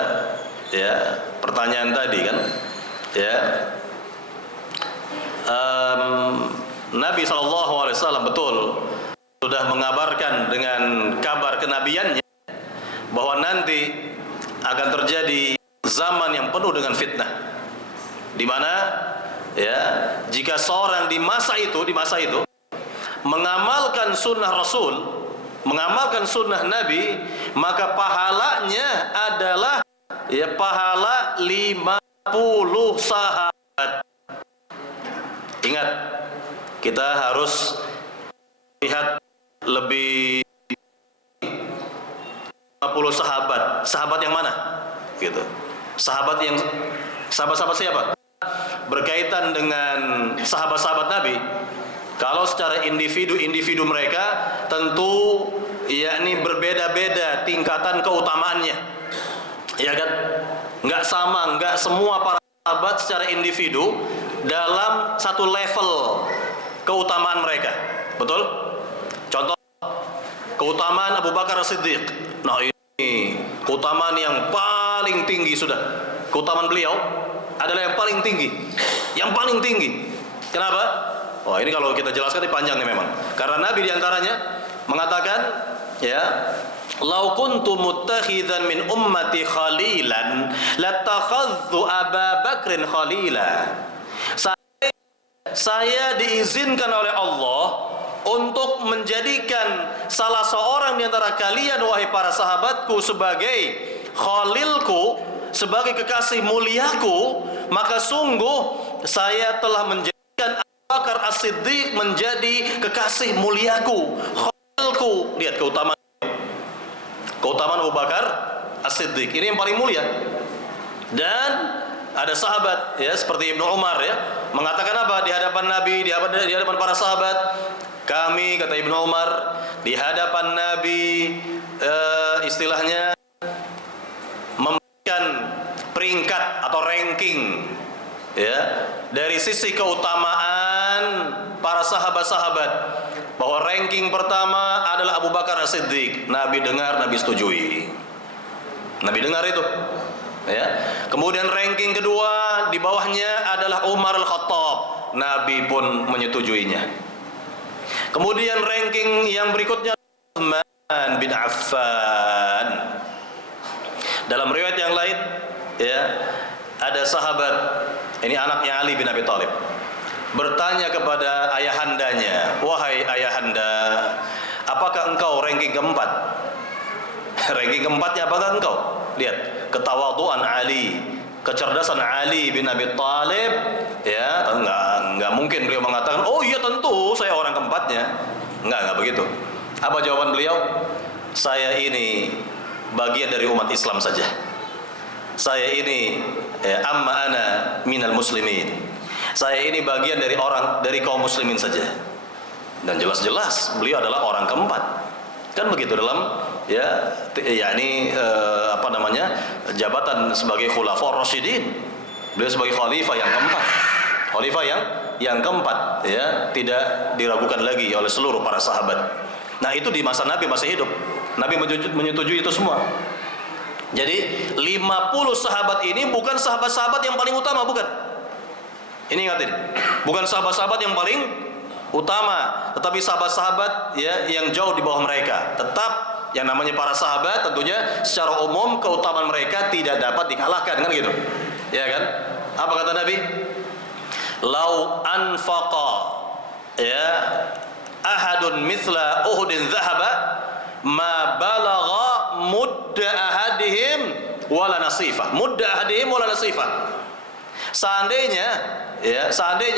ya pertanyaan tadi kan, ya. Nabi SAW betul sudah mengabarkan dengan kabar kenabiannya bahwa nanti akan terjadi zaman yang penuh dengan fitnah, di mana ya jika seorang di masa itu mengamalkan sunnah Rasul, mengamalkan sunnah Nabi, maka pahalanya adalah ya pahala 50 sahabat. Ingat, kita harus lihat lebih 50 sahabat. Sahabat yang mana? Gitu. Sahabat siapa? Berkaitan dengan sahabat-sahabat Nabi. Kalau secara individu mereka tentu yakni berbeda-beda tingkatan keutamaannya. Ya kan? Enggak sama, enggak semua para sahabat secara individu dalam satu level keutamaan mereka. Betul? Contoh, keutamaan Abu Bakar As-Siddiq. Nah, ini keutamaan yang paling tinggi sudah. Keutamaan beliau adalah yang paling tinggi. Yang paling tinggi. Kenapa? Wah, ini kalau kita jelaskan ini panjang nih memang. Karena Nabi diantaranya mengatakan, ya, "Lau kuntu muttakhidzan min ummati khalilan, latakhadzu Aba Bakrin khalila." Saya diizinkan oleh Allah untuk menjadikan salah seorang di antara kalian, wahai para sahabatku, sebagai khalilku, sebagai kekasih muliaku, maka sungguh saya telah menjadikan Abu Bakar As-Siddiq menjadi kekasih muliaku, khalilku. Lihat keutamaan Abu Bakar As-Siddiq ini yang paling mulia. Dan ada sahabat ya seperti Ibnu Umar ya mengatakan apa di hadapan Nabi, di hadapan para sahabat, kami, kata Ibnu Umar, di hadapan Nabi istilahnya memberikan peringkat atau ranking ya dari sisi keutamaan para sahabat-sahabat, bahwa ranking pertama adalah Abu Bakar As-Siddiq. Nabi dengar, Nabi setujui. Nabi dengar itu. Ya. Kemudian ranking kedua di bawahnya adalah Umar Al-Khattab. Nabi pun menyetujuinya. Kemudian ranking yang berikutnya Utsman bin Affan. Dalam riwayat yang lain ya ada sahabat, ini anaknya Ali bin Abi Thalib, bertanya kepada ayahandanya, "Wahai ayahanda, apakah engkau ranking keempat?" Ranking keempatnya apakah engkau? Lihat ketawaduan Ali, kecerdasan Ali bin Abi Thalib ya, enggak mungkin beliau mengatakan, "Oh iya tentu saya orang keempatnya." Enggak begitu. Apa jawaban beliau? "Saya ini bagian dari umat Islam saja. Saya ini ya, amma ana minal muslimin. Saya ini bagian dari kaum muslimin saja." Dan jelas-jelas beliau adalah orang keempat. Kan begitu dalam ya yakni apa namanya jabatan sebagai khulafaur rasyidin. Beliau sebagai khalifah yang keempat. Khalifah yang keempat ya, tidak diragukan lagi oleh seluruh para sahabat. Nah, itu di masa Nabi masih hidup. Nabi menyetujui itu semua. Jadi 50 sahabat ini bukan sahabat-sahabat yang paling utama, bukan. Ini ingat ini. Bukan sahabat-sahabat yang paling utama, tetapi sahabat-sahabat ya yang jauh di bawah mereka. Tetap yang namanya para sahabat tentunya secara umum keutamaan mereka tidak dapat dikalahkan, kan gitu. Ya kan? Apa kata Nabi? lau anfaqa ya ahadun mithla uhudin dhahaba ma balagha mudda ahadihim wala nasifah. Mudda ahadihim wala nasifah. Seandainya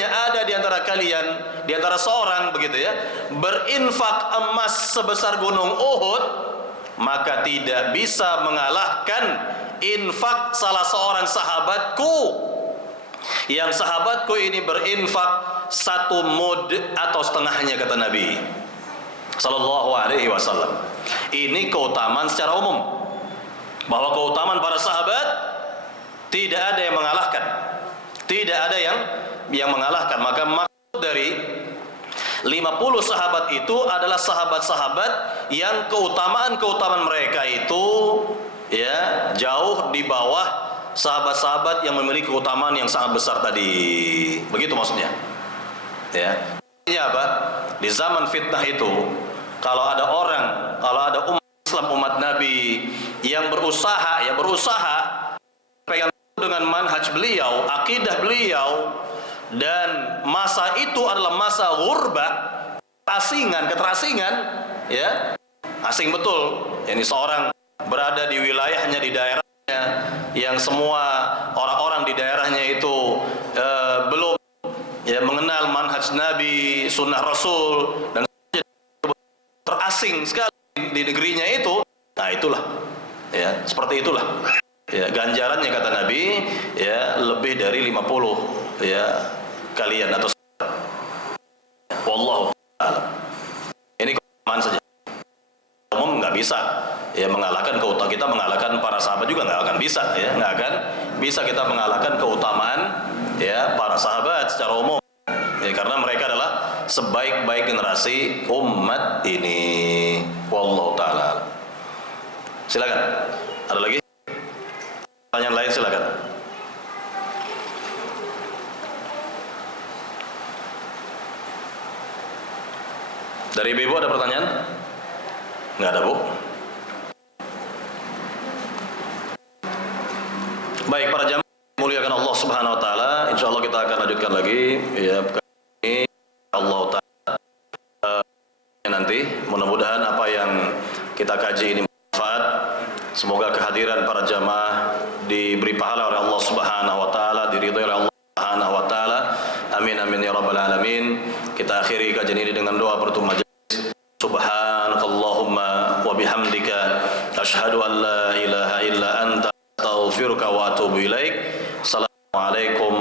ada di antara kalian, di antara seorang begitu ya, berinfak emas sebesar gunung Uhud, maka tidak bisa mengalahkan infak salah seorang sahabatku, yang sahabatku ini berinfak 1 mud atau setengahnya, kata Nabi sallallahu alaihi wasallam. Ini keutamaan secara umum, bahwa keutamaan para sahabat tidak ada yang mengalahkan. Tidak ada yang mengalahkan. Maka maksud dari 50 sahabat itu adalah sahabat-sahabat yang keutamaan mereka itu ya jauh di bawah sahabat-sahabat yang memiliki keutamaan yang sangat besar tadi. Begitu maksudnya. Ya. Artinya apa? Di zaman fitnah itu, kalau ada umat Islam, umat Nabi yang berusaha pegang dengan manhaj beliau, akidah beliau, dan masa itu adalah masa ghurba, keterasingan, ya, asing betul. Ini seorang berada di wilayahnya, di daerahnya, yang semua orang-orang di daerahnya itu belum ya mengenal manhaj Nabi, sunnah Rasul, dan terasing sekali di negerinya itu. Nah itulah, ya, seperti itulah. Ya, ganjarannya kata Nabi ya lebih dari 50 ya kalian atau wallahu a'lam. Ini keutamaan saja. Umum nggak bisa ya mengalahkan keutamaan, kita mengalahkan para sahabat juga nggak akan bisa ya, nggak akan bisa kita mengalahkan keutamaan ya para sahabat secara umum ya, karena mereka adalah sebaik-baik generasi umat ini. Wallahu ta'ala. Silakan, ada lagi pertanyaan lain, silakan. Dari ibu ada pertanyaan? Nggak ada, Bu. Baik, para jamaah muliakan Allah Subhanahu wa taala, insyaallah kita akan lanjutkan lagi ya ini Allah taala nanti. Mudah-mudahan apa yang kita kaji ini bermanfaat. Semoga kehadiran para jamaah diberi pahala oleh Allah Subhanahu wa taala, diridhai oleh Allah Subhanahu wa taala. Amin amin ya rabbal alamin. Kita akhiri kajian ini dengan doa penutup majelis. Subhanakallahumma wa bihamdika asyhadu an la ilaha illa anta astaghfiruka wa atubu ilaik. Assalamualaikum